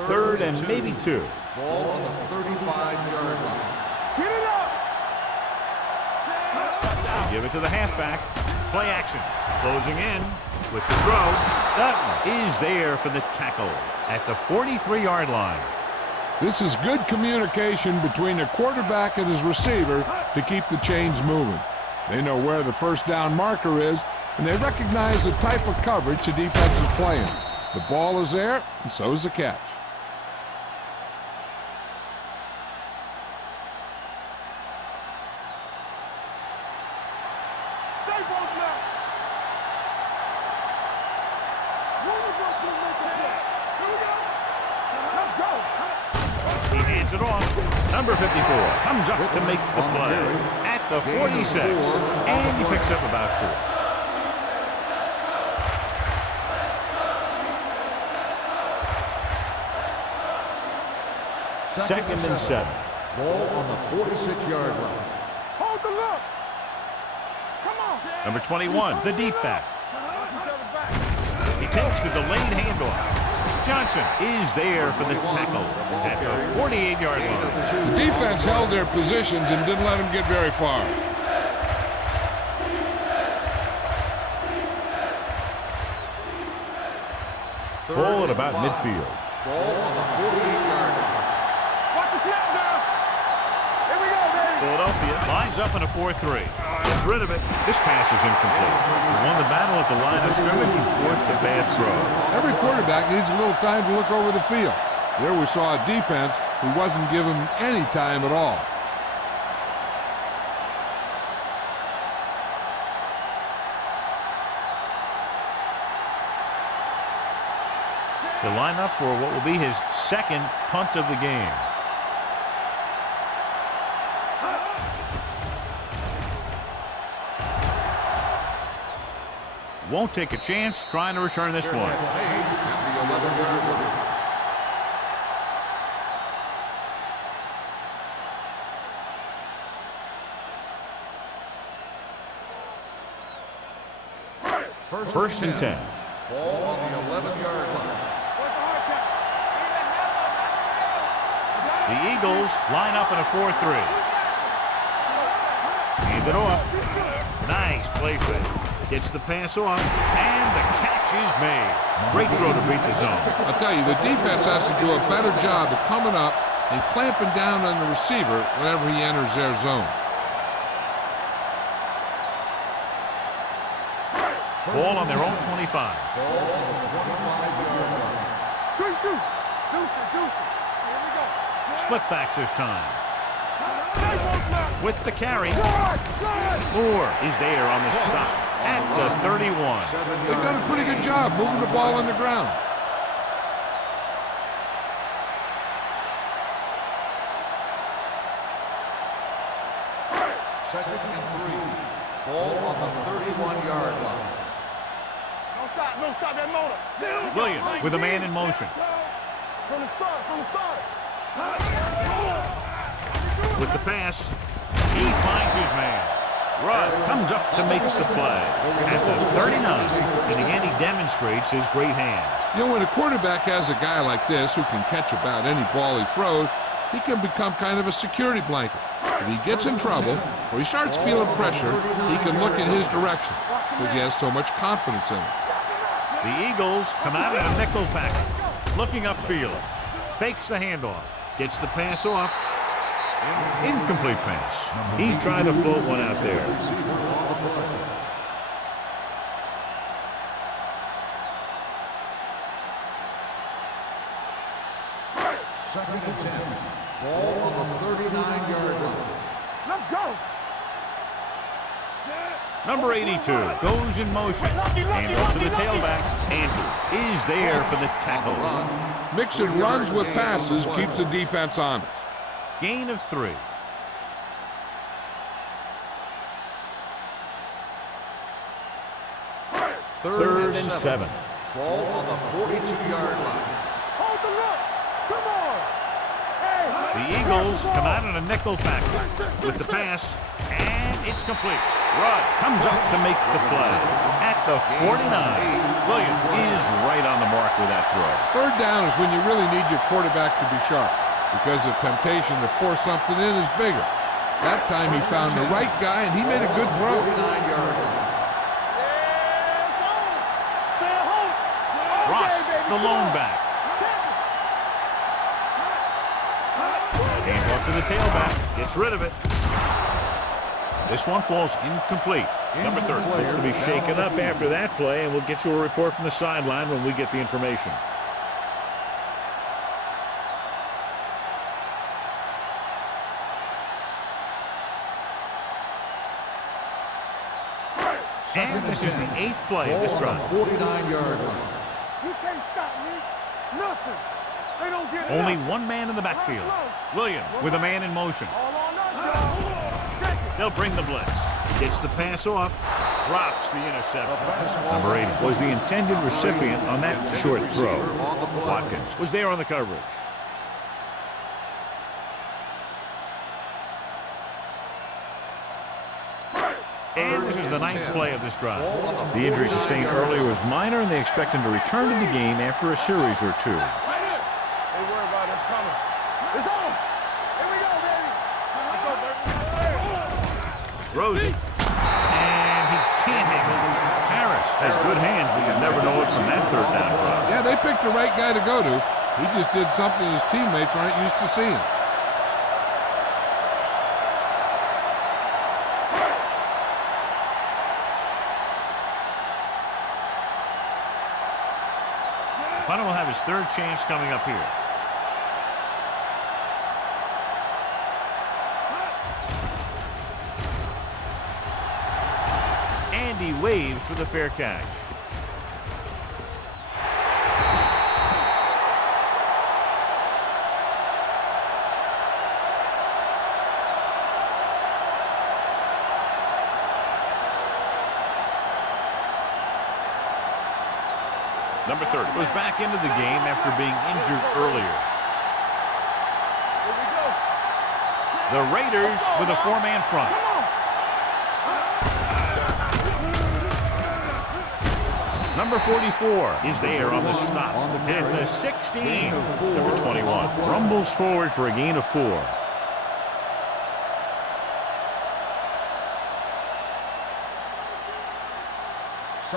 Third and maybe 2. Ball on the 35-yard line. Get it up! They give it to the halfback. Play action. Closing in with the throw. Dutton is there for the tackle at the 43-yard line. This is good communication between the quarterback and his receiver to keep the chains moving. They know where the 1st down marker is, and they recognize the type of coverage the defense is playing. The ball is there, and so is the catch. He hands it off. Number 54 comes up to make the play at the 46. And he picks up about 4. Second and 7. Ball on the 46-yard line. Hold the look. Come on. Number 21, the deep back. He takes the delayed handoff. Johnson is there for the tackle at the 48-yard line. The defense held their positions and didn't let them get very far. Ball at about midfield. Ball on the 48-yard line. Watch the snap now. Here we go, baby. Philadelphia lines up in a 4-3. Gets rid of it. This pass is incomplete. He won the battle at the line of scrimmage and forced a bad throw. Every quarterback needs a little time to look over the field. There we saw a defense who wasn't given any time at all. To line up for what will be his 2nd punt of the game. Won't take a chance trying to return this one. First and 10. Ball on the 11-yard line. The Eagles line up in a 4-3. Hand it off. Nice play fake. Gets the pass off, and the catch is made. Great throw to beat the zone. I'll tell you, the defense has to do a better job of coming up and clamping down on the receiver whenever he enters their zone. Ball on their own 25. Ball on the 25-yard line. Good shoot. Deuce it. Here we go. Split backs this time. Stay close now. with the carry. Moore is there on the stop at the 31. They've done a pretty good job moving the ball on the ground. Second and 3. Ball on the 31-yard line. Don't stop that motor. Williams with a man in motion. From the start. With the pass, he finds his man. Rudd comes up to make the play at the 39. And again, he demonstrates his great hands. You know, when a quarterback has a guy like this who can catch about any ball he throws, he can become kind of a security blanket. If he gets in trouble or he starts feeling pressure, he can look in his direction because he has so much confidence in it. The Eagles come out in a nickel package. Looking upfield. Fakes the handoff. Gets the pass off. Incomplete pass. He tried to float one out there. Second and 10. Ball on the 39-yard line. Let's go. Number 82 goes in motion. And off to the tailback. Andrews is there for the tackle. Mixing runs with passes keeps the defense honest. Gain of 3. Third and 7. Ball on the 42-yard line. Hold the look. Come on. The Eagles come out in a nickel package with the pass, and it's complete. Rudd comes up to make the play at the 49. Williams is right on the mark with that throw. Third down is when you really need your quarterback to be sharp because the temptation to force something in is bigger. That time he found the right guy, and he made a good throw. 49-yard line. Ross, the lone back. Hand off to the tailback. Gets rid of it. This one falls incomplete. Number 30 looks to be shaken up after that play, and we'll get you a report from the sideline when we get the information. And this is the 8th play of this drive. 49-yard line. You can't stop me. Nothing. They don't get it. Only one man in the backfield. Williams with a man in motion. All on us, y'all. They'll bring the blitz. Gets the pass off. Drops the interception. Number 80 was the intended recipient on that short throw. Watkins was there on the coverage. And this is the 9th play of this drive. The injury sustained earlier was minor, and they expect him to return to the game after a series or 2. They worry about us coming. It's on. Here we go, baby. Let's go, baby. Rosie. And he can't hang it. Harris has good hands, but you never know it from that third down drive. Yeah, they picked the right guy to go to. He just did something his teammates aren't used to seeing. Hunter will have his third chance coming up here. And he waves for the fair catch. Number 30 goes back into the game after being injured earlier. The Raiders with a 4-man front. Number 44 is there on the stop at the 16. Number 21 rumbles forward for a gain of 4.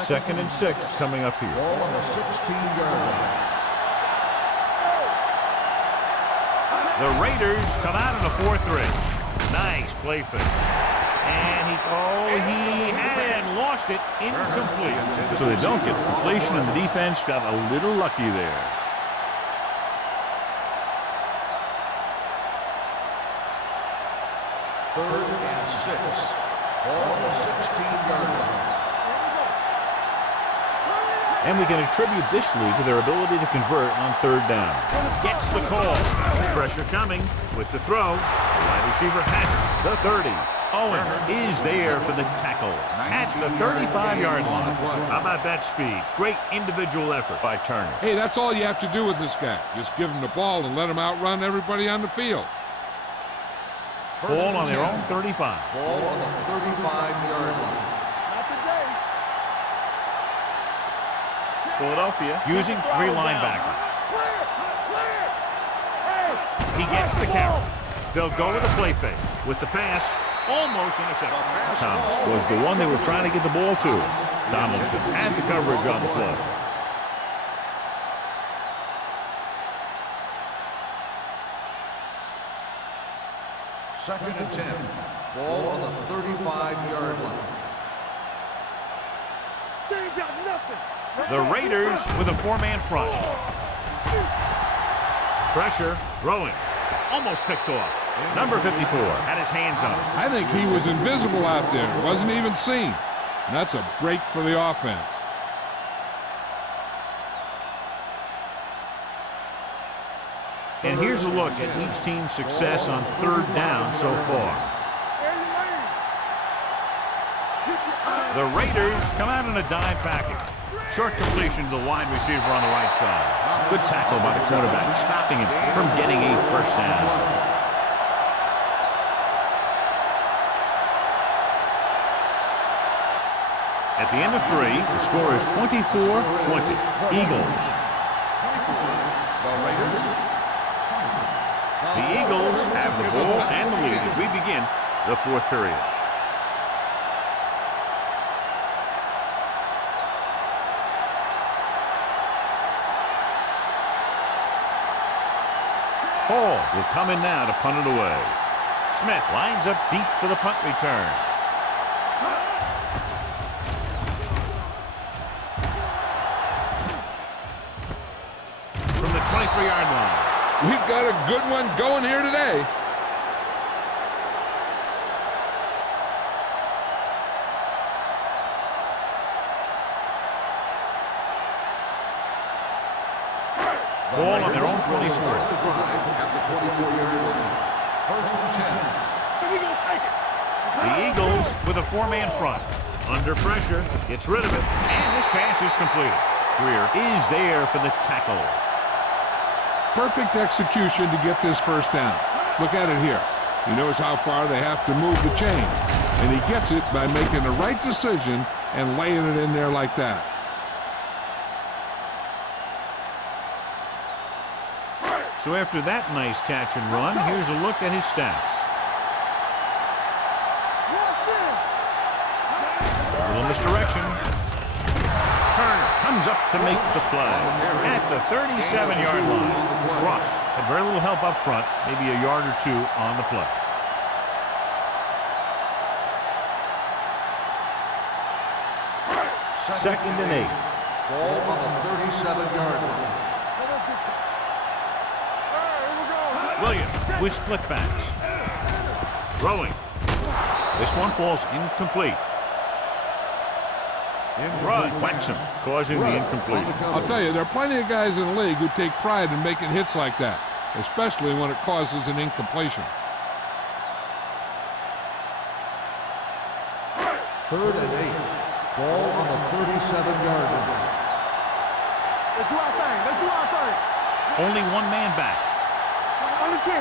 Second and 6 coming up here. Ball on the 16-yard line. The Raiders come out in a 4-3. Nice play fake. And he had it and lost it. Incomplete. So they don't get the completion, and the defense got a little lucky there. 3rd and 6. Ball on the 16-yard line. And we can attribute this lead to their ability to convert on 3rd down. Gets the call. Pressure coming with the throw. The wide receiver has it. The 30. Owens is there for the tackle at the 35-yard line. How about that speed? Great individual effort by Turner. Hey, that's all you have to do with this guy. Just give him the ball and let him outrun everybody on the field. Ball on their own 35. Ball on the 35-yard line. Philadelphia using 3 linebackers. He gets the carry. They'll go with a play fake. With the pass, almost intercepted. Thomas was the one they were trying to get the ball to. Donaldson had the coverage on the play. Second and 10. Ball on the 35-yard line. They ain't got nothing. The Raiders with a 4-man front. Pressure, throwing. Almost picked off. Number 54 had his hands on it. I think he was invisible out there. Wasn't even seen. And that's a break for the offense. And here's a look at each team's success on 3rd down so far. The Raiders come out in a dime package. Short completion to the wide receiver on the right side. Good tackle by the quarterback, stopping him from getting a first down. At the end of 3, the score is 24-20. Eagles. The Eagles have the ball and the lead as we begin the 4th period. Hall will come in now to punt it away. Smith lines up deep for the punt return. From the 23-yard line. We've got a good one going here today. Ball on their own 24. Start the drive at the 24-yard line. 1st and 10. So we gonna take it. The Eagles with a 4-man front. Under pressure, gets rid of it, and this pass is completed. Greer is there for the tackle. Perfect execution to get this first down. Look at it here. He knows how far they have to move the chain, and he gets it by making the right decision and laying it in there like that. So after that nice catch and run, here's a look at his stats. A little misdirection. Turner comes up to make the play at the 37-yard line. Ross had very little help up front, maybe a yard or 2 on the play. Second and 8. Ball on the 37-yard line. Williams with split backs. Throwing. This one falls incomplete. Run whacks him, causing the incompletion. I'll tell you, there are plenty of guys in the league who take pride in making hits like that, especially when it causes an incompletion. 3rd and 8. Ball on the 37-yard line. Let's do our thing. Let's do our thing. Only 1 man back. Only 10.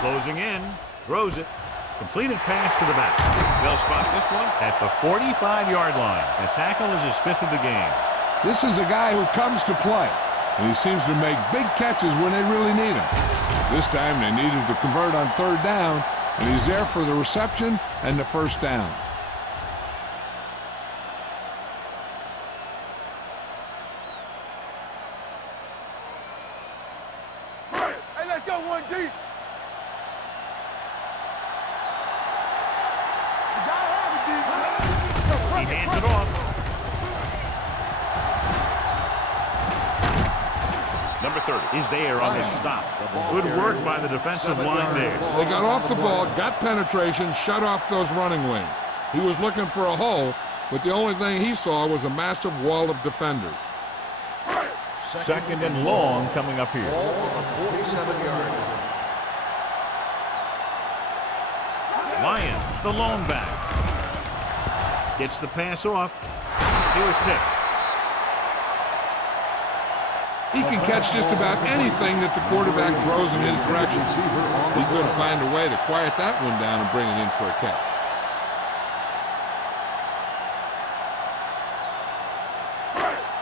Closing in, throws it. Completed pass to the back. They'll spot this one at the 45-yard line. The tackle is his 5th of the game. This is a guy who comes to play, and he seems to make big catches when they really need him. This time they needed to convert on 3rd down, and he's there for the reception and the first down. Hey, let's go 1 deep. He hands it off. Number Number 30 is there on the stop. Good work by the defensive line there. They got off the ball, got penetration, shut off those running lanes. He was looking for a hole, but the only thing he saw was a massive wall of defenders. Second and long coming up here. Ball on the 47-yard line. Lions, the lone back. Gets the pass off. He was tipped. He can catch just about anything that the quarterback throws in his direction. He couldn't find a way to quiet that one down and bring it in for a catch.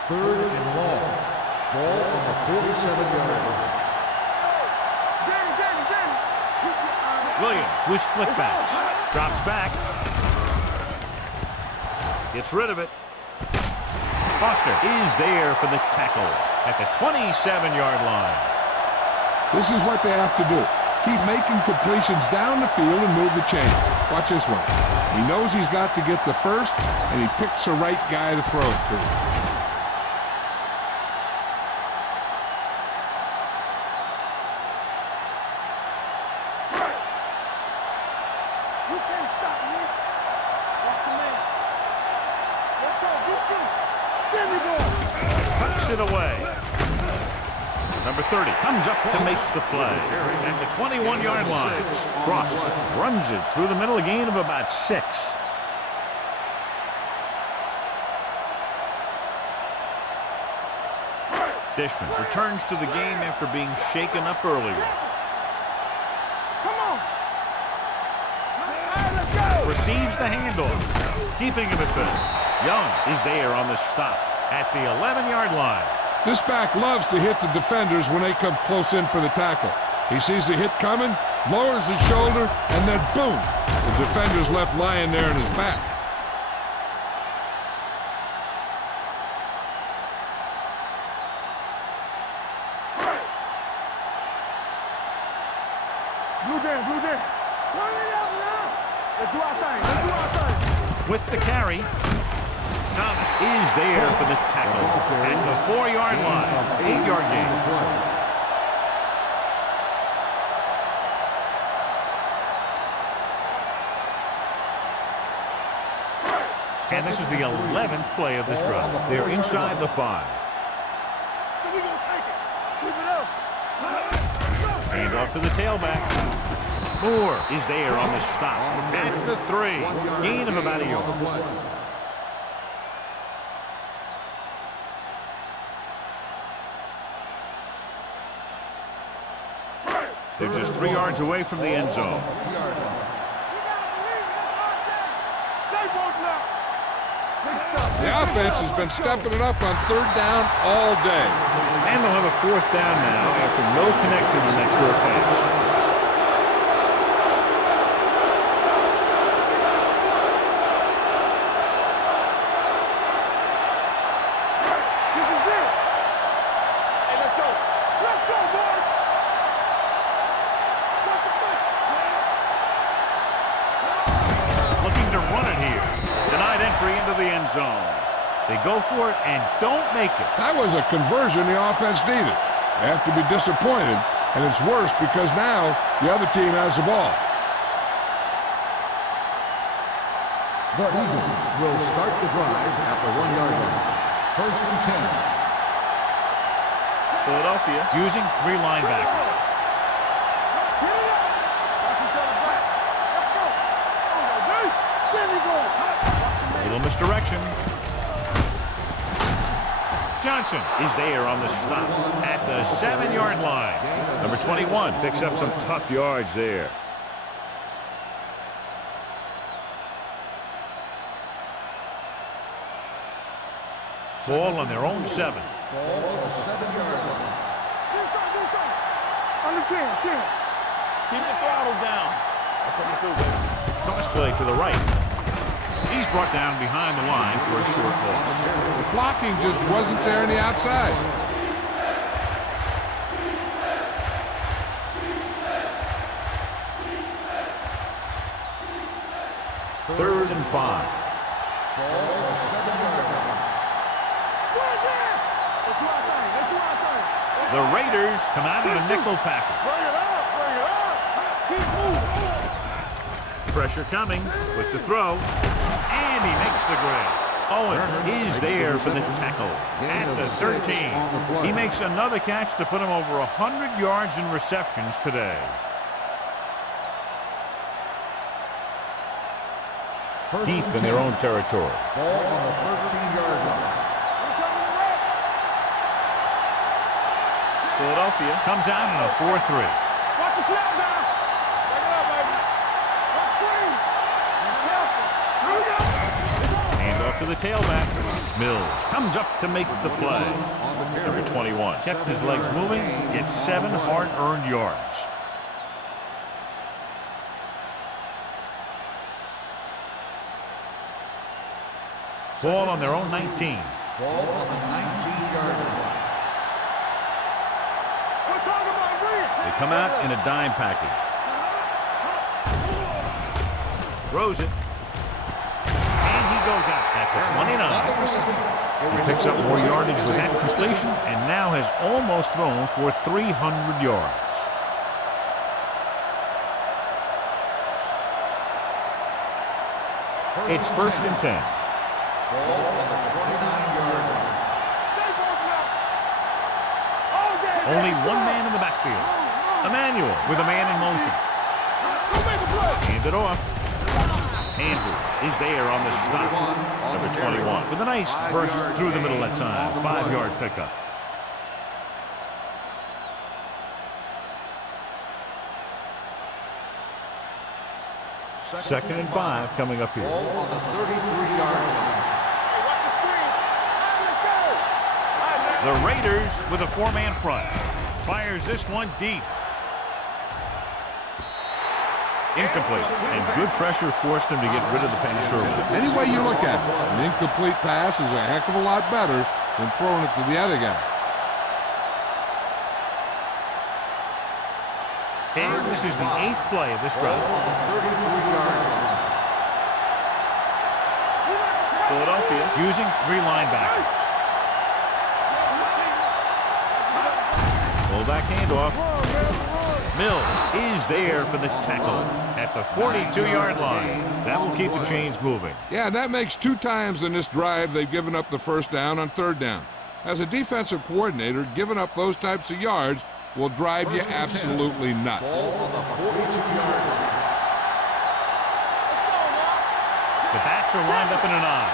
Third and long. Ball on the 47-yard line. Williams with split backs. Drops back. Gets rid of it. Foster is there for the tackle at the 27-yard line. This is what they have to do. Keep making completions down the field and move the chains. Watch this one. He knows he's got to get the first, and he picks the right guy to throw it to. Tucks it away. Number 30 comes up to make the play at the 21-yard line. Cross runs it through the middle, a gain of about 6. Dishman returns to the game after being shaken up earlier. Come on. Let's go. Receives the handoff, keeping him at the. Young is there on the stop at the 11-yard line. This back loves to hit the defenders when they come close in for the tackle. He sees the hit coming, lowers his shoulder, and then boom, the defender's left lying there in his back. Blue down, blue down. Turn it up now. Let's do our thing. Let's do our thing. With the carry, Thomas is there for the tackle at the 4-yard line. 8-yard gain. And this is the 11th play of this drive. They're inside the 5. So we gonna take it. Keep it up. Hand off to the tailback. Moore is there on the stop at the 3. Gain of about a yard. They're just 3 yards away from the end zone. The offense has been stepping it up on 3rd down all day. And they'll have a 4th down now after no connection on that short pass. This is it. Hey, let's go. Let's go, boys. Looking to run it here. Denied entry into the end zone. They go for it and don't make it. That was a conversion the offense needed. They have to be disappointed, and it's worse because now the other team has the ball. The Eagles will start the drive at the 1-yard line. 1st and 10. Philadelphia using 3 linebackers. A little misdirection. Johnson is there on the stop at the 7-yard line. Number 21 picks up some tough yards there. Ball on their own 7. Ball on the 7-yard line. Do something. On the 10. Keep the throttle down. That's what we do, baby. Cross play to the right. He's brought down behind the line for a short loss. The blocking just wasn't there on the outside. Third and 5. Ball on the 7-yard line. Let's do our thing. The Raiders come out in a nickel package. Bring it up, bring it up. Keep moving. Pressure coming with the throw. And he makes the grab. Owens is there for the tackle at the 13. He makes another catch to put him over 100 yards in receptions today. Deep in their own territory. Ball on the 13-yard line. Philadelphia comes out in a 4-3. Watch the snap down. Take it up, baby. Don't scream. Be careful. Hand off to the tailback. Mills comes up to make the play. Number 21 kept his legs moving, gets 7 hard-earned yards. Ball on their own 19. Ball on the 19-yard line. We're talking about Reed. They come out in a dime package. Throws it. And he goes out at the 29. He picks up more yardage with that completion and now has almost thrown for 300 yards. It's 1st and 10. Ball on the 29-yard line. Only one man in the backfield. Emmanuel with a man in motion. Hand it off. Andrews is there on the stop. Number 21 with a nice burst through the middle that time. 5-yard pickup. Second and 5 coming up here. Ball on the 33-yard line. The Raiders with a 4-man front. Fires this one deep. Incomplete. And good pressure forced him to get rid of the pass early. Any way you look at it, an incomplete pass is a heck of a lot better than throwing it to the other guy. And this is the 8th play of this drive. Ball on the 33-yard line. Philadelphia using 3 linebackers. Fullback handoff. Mills is there for the tackle at the 42-yard line. That will keep the chains moving. Yeah, and that makes 2 times in this drive they've given up the first down on 3rd down. As a defensive coordinator, giving up those types of yards will drive you absolutely nuts. Ball on the 42-yard line. The backs are lined up in an eye.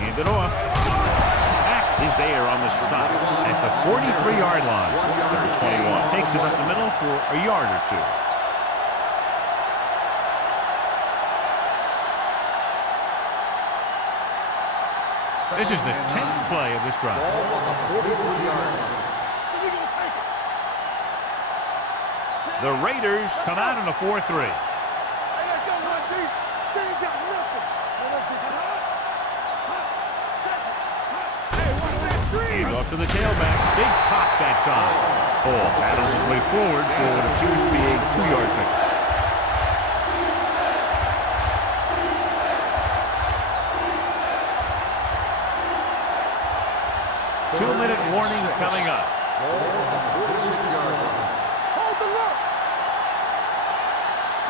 Hand it off. Back is there on the stop at the 43-yard line. Number 21 takes it up the middle for a yard or 2. This is the 10th play of this drive. Ball on the 43-yard line. The Raiders come out in a 4-3. Hand off to the tailback. Big pop that time. Ball paddles his way forward for what appears to be a 2-yard pick. Two-minute warning coming up. Ball on the 46-yard line.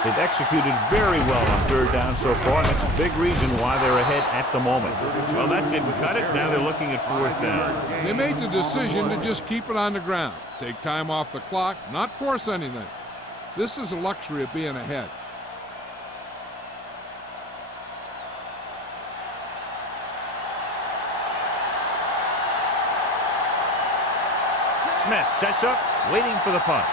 They've executed very well on 3rd down so far, and that's a big reason why they're ahead at the moment. Well, that didn't cut it. Now they're looking at 4th down. They made the decision to just keep it on the ground, take time off the clock, not force anything. This is a luxury of being ahead. Smith sets up, waiting for the punt.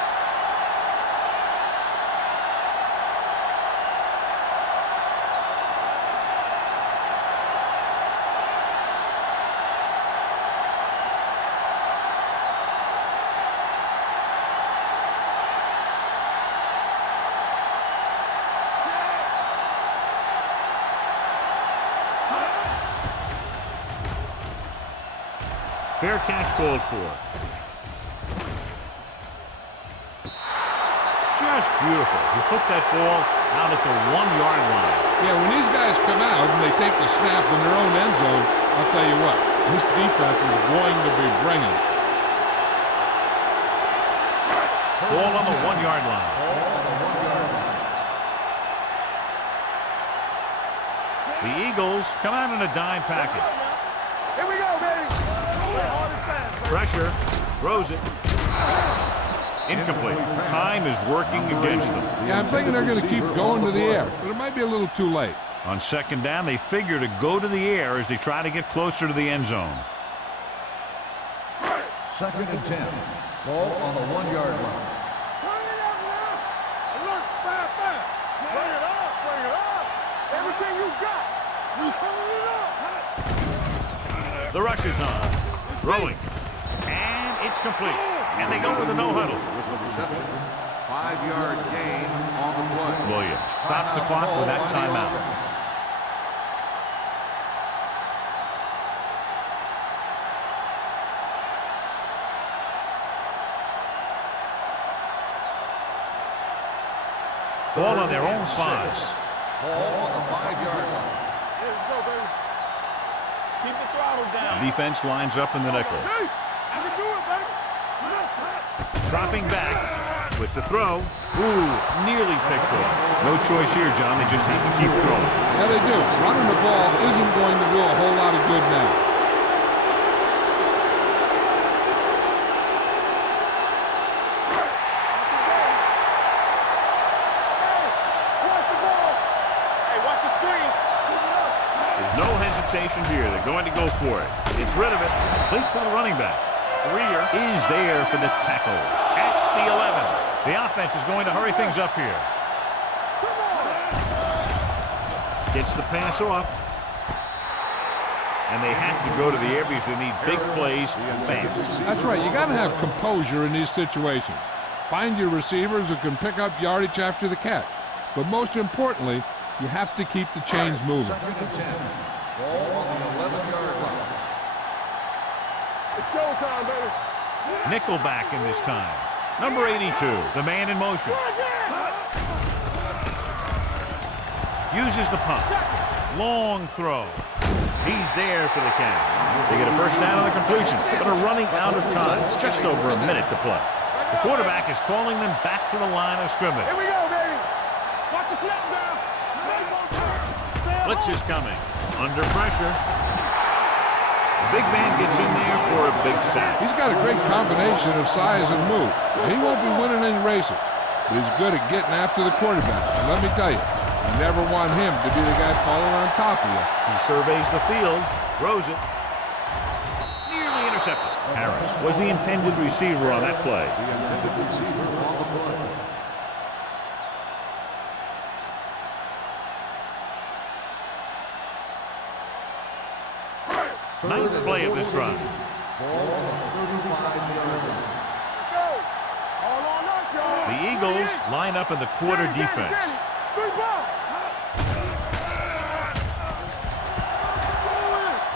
Fair catch called for. Just beautiful. He put that ball out at the 1-yard line. Yeah, when these guys come out and they take the snap in their own end zone, I'll tell you what, this defense is going to be bringing it. Ball on the 1-yard line. The Eagles come out in a dime package. Here we go, baby. Pressure. Throws it. Incomplete. Time is working against them. Yeah, I'm thinking they're going to keep going to the air, but it might be a little too late. On second down, they figure to go to the air as they try to get closer to the end zone. 2nd and 10. Ball on the 1-yard line. Bring it up now. Look, fast. Bring it up. Everything you got. You turn it up. The rush is on. Throwing. And it's complete. And they go with a no-huddle. With the reception. 5-yard gain on the play. Williams stops the clock with that timeout. Ball on their own 5. Ball on the 5-yard line. Here we go, baby. Keep the throttle down. Defense lines up in the nickel. Hey, I can do it, baby. Dropping back with the throw. Ooh, nearly picked off. No choice here, John. They just have to keep throwing. Yeah, they do. Running the ball isn't going to do a whole lot of good now. No hesitation here. They're going to go for it. It's rid of it. Complete to the running back. Greer is there for the tackle at the 11. The offense is going to hurry things up here. Gets the pass off. And they have to go to the air because they need big plays fast. That's right. You got to have composure in these situations. Find your receivers who can pick up yardage after the catch. But most importantly, you have to keep the chains moving. 2nd and 10. Ball on the 11-yard line. It's showtime, baby. Nickelback in this time. Number 82, the man in motion. Uses the punt. Long throw. He's there for the catch. They get a first down on the completion, but are running out of time. It's just over a minute to play. The quarterback is calling them back to the line of scrimmage. Here we go, baby. Watch the snap down. Blitz is coming. Under pressure. The big man gets in there for a big sack. He's got a great combination of size and move. He won't be winning any races, but he's good at getting after the quarterback. And let me tell you, you never want him to be the guy falling on top of you. He surveys the field, throws it. Nearly intercepted. Harris was the intended receiver on that play. The intended receiver on the play. Ninth play of this run. Ball on the 35-yard line. Let's go. All on us, y'all. The Eagles line up in the quarter defense. Big ball.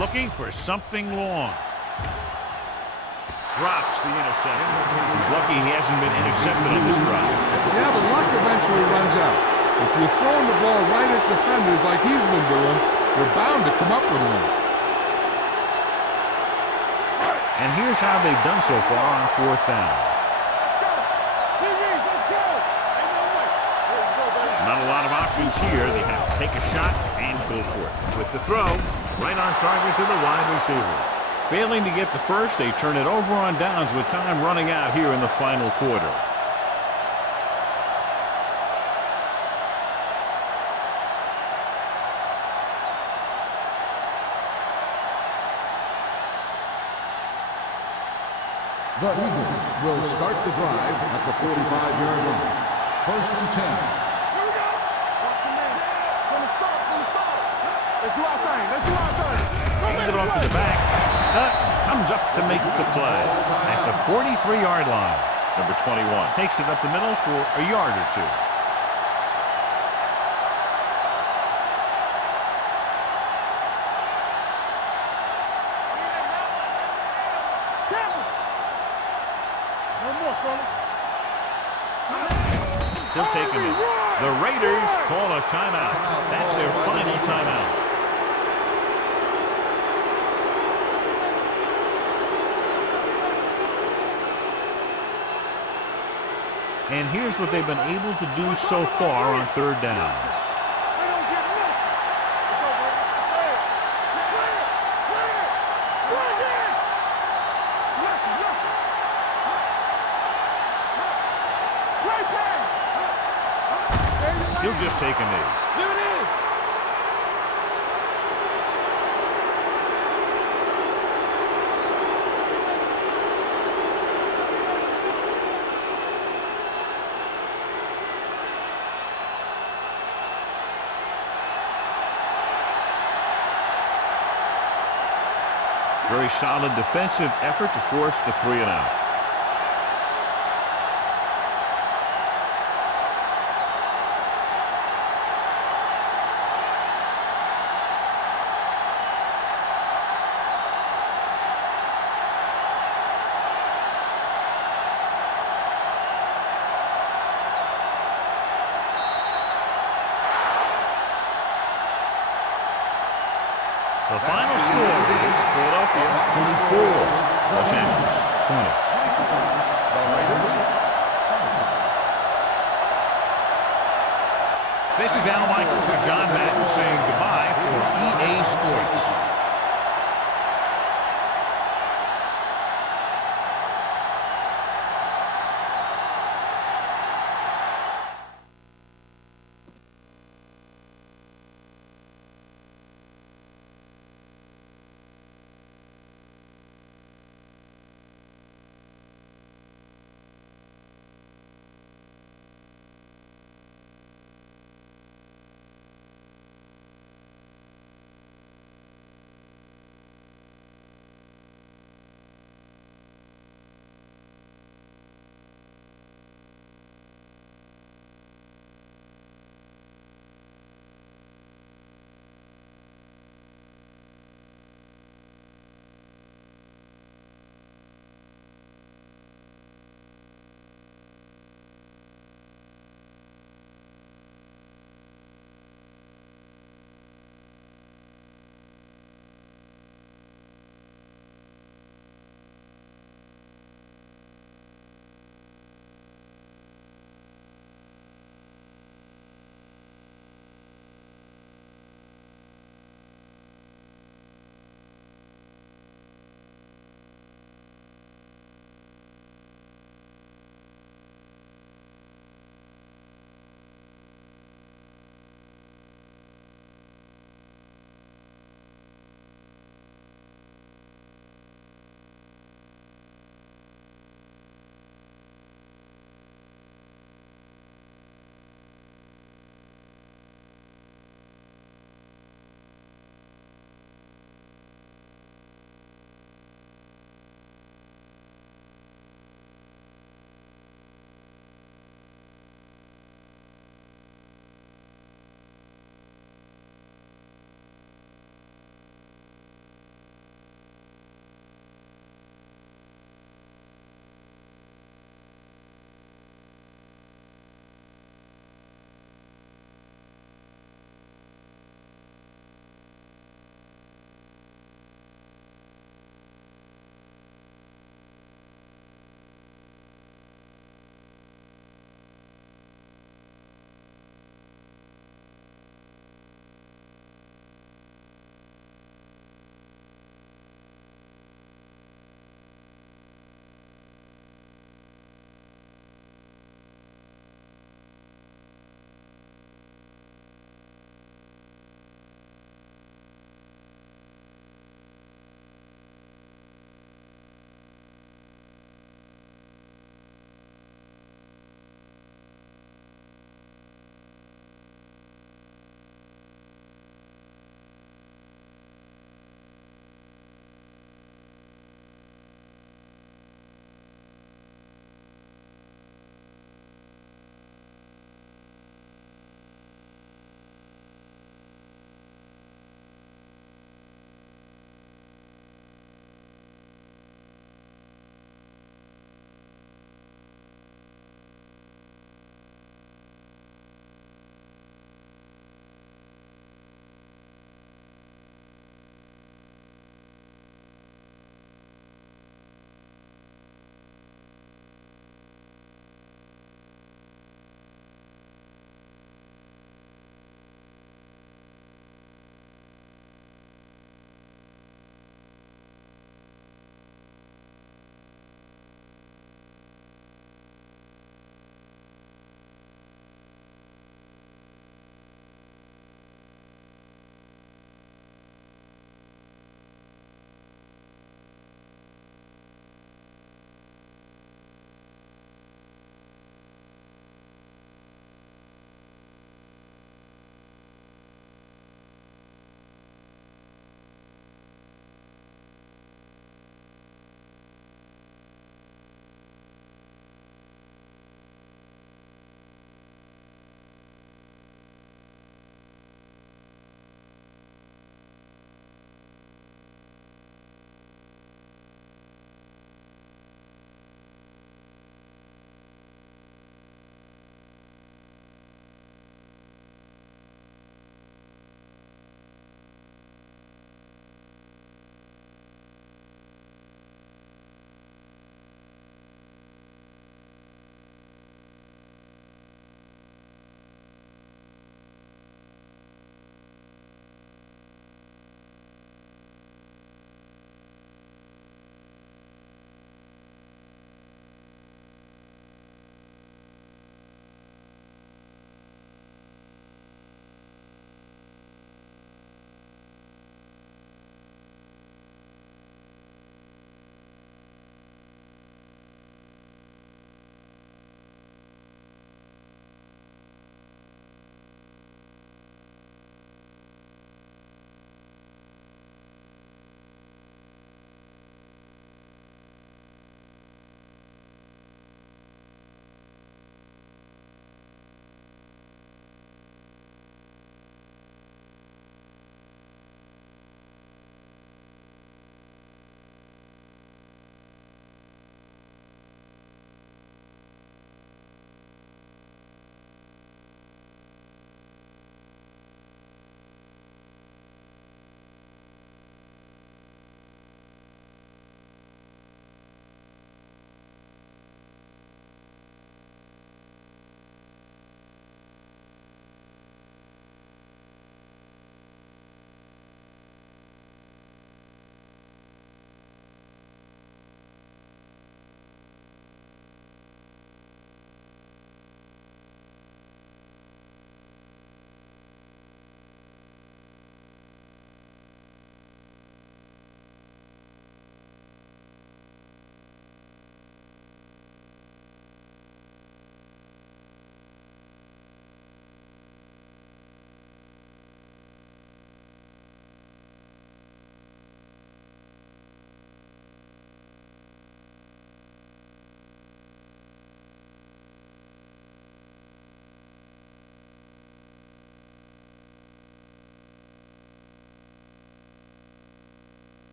Looking for something long. Drops the interception. He's lucky he hasn't been intercepted on this drive. Yeah, but luck eventually runs out. If you're throwing the ball right at defenders like he's been doing, you're bound to come up with one. And here's how they've done so far on 4th down. Not a lot of options here. They have to take a shot and go for it. With the throw, right on target to the wide receiver. Failing to get the first, they turn it over on downs with time running out here in the final quarter. The Eagles will start the drive at the 45-yard line. 1st and 10. Here we go. Watch your man. From the start. Let's do our thing. Hand it off to the back. Comes up to make the play at the 43-yard line. Number 21 takes it up the middle for a yard or two. He'll take him in. The Raiders call a timeout. That's their final timeout. And here's what they've been able to do so far on third down. He'll just take a knee. Very solid defensive effort to force the 3-and-out. The final score is Philadelphia 24, Los Angeles 20. This is Al Michaels with John Madden saying goodbye for EA Sports.